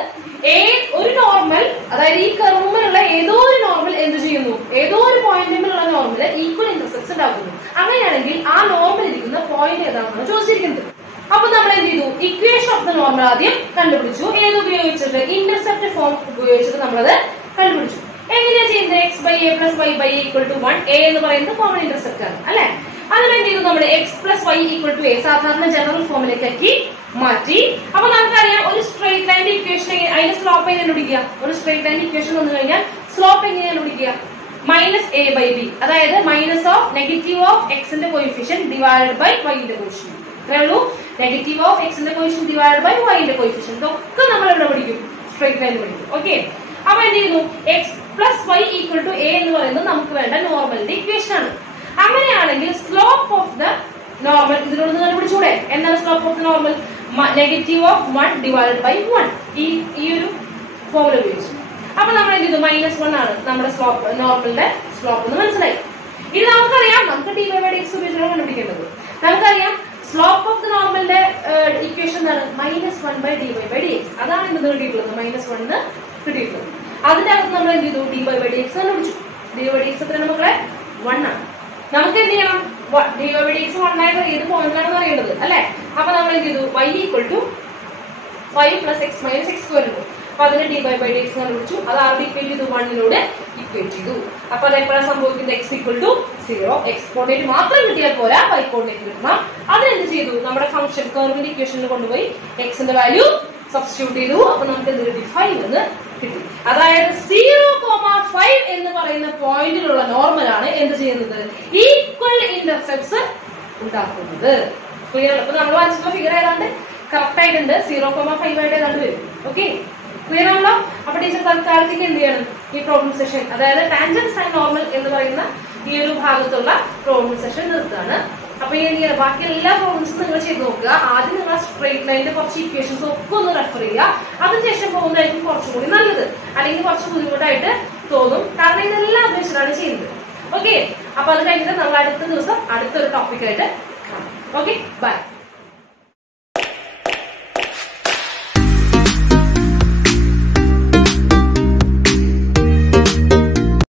ഒരു നോർമൽ, അതായത് ഈ കർവുമിലുള്ള ഏതോ ഒരു നോർമൽ എന്ത് ചെയ്യുന്നു? ഏതോ ഒരു പോയിന്റിലുള്ള നോർമൽ ഈക്വൽ ഇന്റർസെപ്റ്റ്സ് ഉണ്ടാക്കുന്നു. അങ്ങനെയാണെങ്കിൽ ആ നോർമൽ ഇരിക്കുന്ന പോയിന്റ് ഏതാണെന്നാണ് ചോദിച്ചിരിക്കുന്നത്. അപ്പൊ നമ്മൾ എന്ത് ചെയ്തു? ഇക്വേഷൻ ഓഫ് ദ നോർമൽ ആദ്യം കണ്ടുപിടിച്ചു. ഏത് ഉപയോഗിച്ചിട്ട്? ഇന്റർസെപ്റ്റ് ഫോം ഉപയോഗിച്ചിട്ട് നമ്മളത് കണ്ടുപിടിച്ചു. എങ്ങനെയാ ചെയ്യുന്നത്? X by A plus Y by A equal to 1. A എന്ന് പറയുന്നത് കോമൺ ഇന്റർസെപ്റ്റ് ആണ് അല്ലെ? അതിനെന്ത് ചെയ്തു? നമ്മൾ X plus Y equal to A സാധാരണ ജനറൽ ഫോമിലേക്കാക്കി മാറ്റി. അപ്പൊ നമുക്കറിയാം ഒരു സ്ട്രേറ്റ് ലൈനിന്റെ ഇക്വേഷൻ അതിന്റെ സ്ലോപ്പ് എങ്ങനെ കണ്ടുപിടിക്കുക? ഒരു സ്ട്രേറ്റ് ലൈനിന്റെ ഇക്വേഷൻ വന്നു കഴിഞ്ഞാൽ സ്ലോപ്പ് എങ്ങനെയാണ് കണ്ടുപിടിക്കുക? മൈനസ് എ ബൈ ബി, അതായത് മൈനസ് ഓഫ് നെഗറ്റീവ് ഓഫ് എക്സിന്റെ കോയിഫിഷ്യന്റ് ഡിവൈഡഡ് ബൈ വൈന്റെ കോയിഫിഷ്യന്റ്. ഇത്രേ ഉള്ളൂ. നെഗറ്റീവ് ഓഫ് എക്സിന്റെ കോയിഫിഷ്യന്റ് ഡിവൈഡഡ് ബൈ വൈന്റെ കോയിഫിഷ്യന്റ്. ഇതൊക്കെ നമ്മൾ ഇവിടെ പഠിക്കും, സ്ട്രേറ്റ് ലൈൻ പഠിക്കും. ഓക്കെ, അപ്പൊ എന്ത് ചെയ്യുന്നു? X plus Y equal to A എന്ന് പറയുന്നത് നമുക്ക് വേണ്ട നോർമലിന്റെ ഇക്വേഷൻ ആണ്. അങ്ങനെയാണെങ്കിൽ സ്ലോപ്പ് ഓഫ് ദ നോർമൽ ഇതിനോട് കണ്ടുപിടിച്ചൂടെ? എന്താണ് slope of the normal? Negative of 1 divided by 1. ഈ ഒരു ഫോർമുല ഉപയോഗിച്ചു. അപ്പൊ നമ്മൾ എന്ത് ചെയ്തു? -1 ആണ് നമ്മുടെ സ്ലോപ്പ്, നോർമലിന്റെ സ്ലോപ്പ് എന്ന് മനസ്സിലായി. ഇത് നമുക്കറിയാം, നമുക്ക് D Y by D X ഉപയോഗിച്ചാണ് കണ്ടുപിടിക്കേണ്ടത്. നമുക്കറിയാം സ്ലോപ്പ് ഓഫ് ദ നോർമലിന്റെ ഇക്വേഷൻ എന്താണ്? -1 by D Y by D X. അതാണ് എന്ത് കിട്ടിയിട്ടുള്ളത്? -1 കിട്ടിയിട്ടുള്ളത്. അതിന്റെ അകത്ത് നമ്മൾ എന്ത് ചെയ്തു? D Y by D X കണ്ടുപിടിച്ചു. ഡി വൈ ഡി എക്സ് എത്ര മക്കളെ? 1 ആണ്. നമുക്ക് എന്ത് ചെയ്യണം? D Y by D X 1 ആയത് ഏത് പോയിന്റിലാണെന്ന് അറിയേണ്ടത് അല്ലെ? അപ്പൊ നമ്മൾ എന്ത് ചെയ്തു? y equal to 5 plus X minus X square ഉണ്ട്. അപ്പൊ അതിന് D Y by D X കണ്ടുപിടിച്ചു. അത് ആരുടെ ഇക്വേറ്റ് ചെയ്തു? 1 ഇക്വേറ്റ് ചെയ്തു. അപ്പൊ അത് എപ്പോഴാണ് സംഭവിക്കുന്നത്? X equal to 0. X coordinate മാത്രം കിട്ടിയാൽ പോരാ, വൈ കോർഡിനേറ്റ് കിട്ടണം. അതിനെന്ത് ചെയ്തു? നമ്മുടെ ഫംഗ്ഷൻ കർവിന്റെ ഇക്വേഷനിൽ കൊണ്ടുപോയി എക്സിന്റെ വാല്യൂ സബ്സ്റ്റിറ്റ്യൂട്ട് ചെയ്തു. അപ്പൊ നമുക്ക് എന്ത് കിട്ടി? 5 എന്ന് കിട്ടി. അതായത് 0,5 എന്ന് പറയുന്ന പോയിന്റിലുള്ള നോർമൽ ആണ് എന്ത് ചെയ്യുന്നത്? ഈക്വൽ ഇന്റർസെപ്റ്റ്സ് ഉണ്ടാക്കുന്നത്. ക്ലിയർ? അപ്പൊ നമ്മൾ വരച്ചിട്ടുള്ള ഫിഗർ ഏതാണ്ട് കറക്റ്റ് ആയിട്ടുണ്ട്. 0,5 ആയിട്ട് ഏതാണ്ട് വരും. ഓക്കെ, ക്ലിയർ ആണല്ലോ? അപ്പൊ ടീച്ചർ തൽക്കാലത്തേക്ക് എന്ത് ചെയ്യണം? ഈ പ്രോബ്ലം സെഷൻ, അതായത് ടാൻജന്റ് സൈൻ നോർമൽ എന്ന് പറയുന്ന ഈ ഒരു ഭാഗത്തുള്ള പ്രോബ്ലം സെഷൻ നിർത്തുകയാണ്. അപ്പൊ ഈ ബാക്കി എല്ലാ പ്രോബ്ലംസും നിങ്ങൾ ചെയ്ത് നോക്കുക. ആദ്യം നിങ്ങൾ സ്ട്രേറ്റ് ലൈനിന്റെ കുറച്ച് ഇക്വേഷൻസ് ഒക്കെ ഒന്ന് റെഫർ ചെയ്യുക. അതിനുശേഷം പോകുന്നതായിരിക്കും കുറച്ചും കൂടി നല്ലത്. അല്ലെങ്കിൽ കുറച്ച് ബുദ്ധിമുട്ടായിട്ട് തോന്നും, കാരണം ഇതെല്ലാം അപേക്ഷിച്ചാണ് ചെയ്യുന്നത്. ഓക്കെ, അപ്പൊ അത് കഴിഞ്ഞിട്ട് നമ്മൾ അടുത്ത ദിവസം അടുത്തൊരു ടോപ്പിക്കായിട്ട് കാണാം. Okay, by.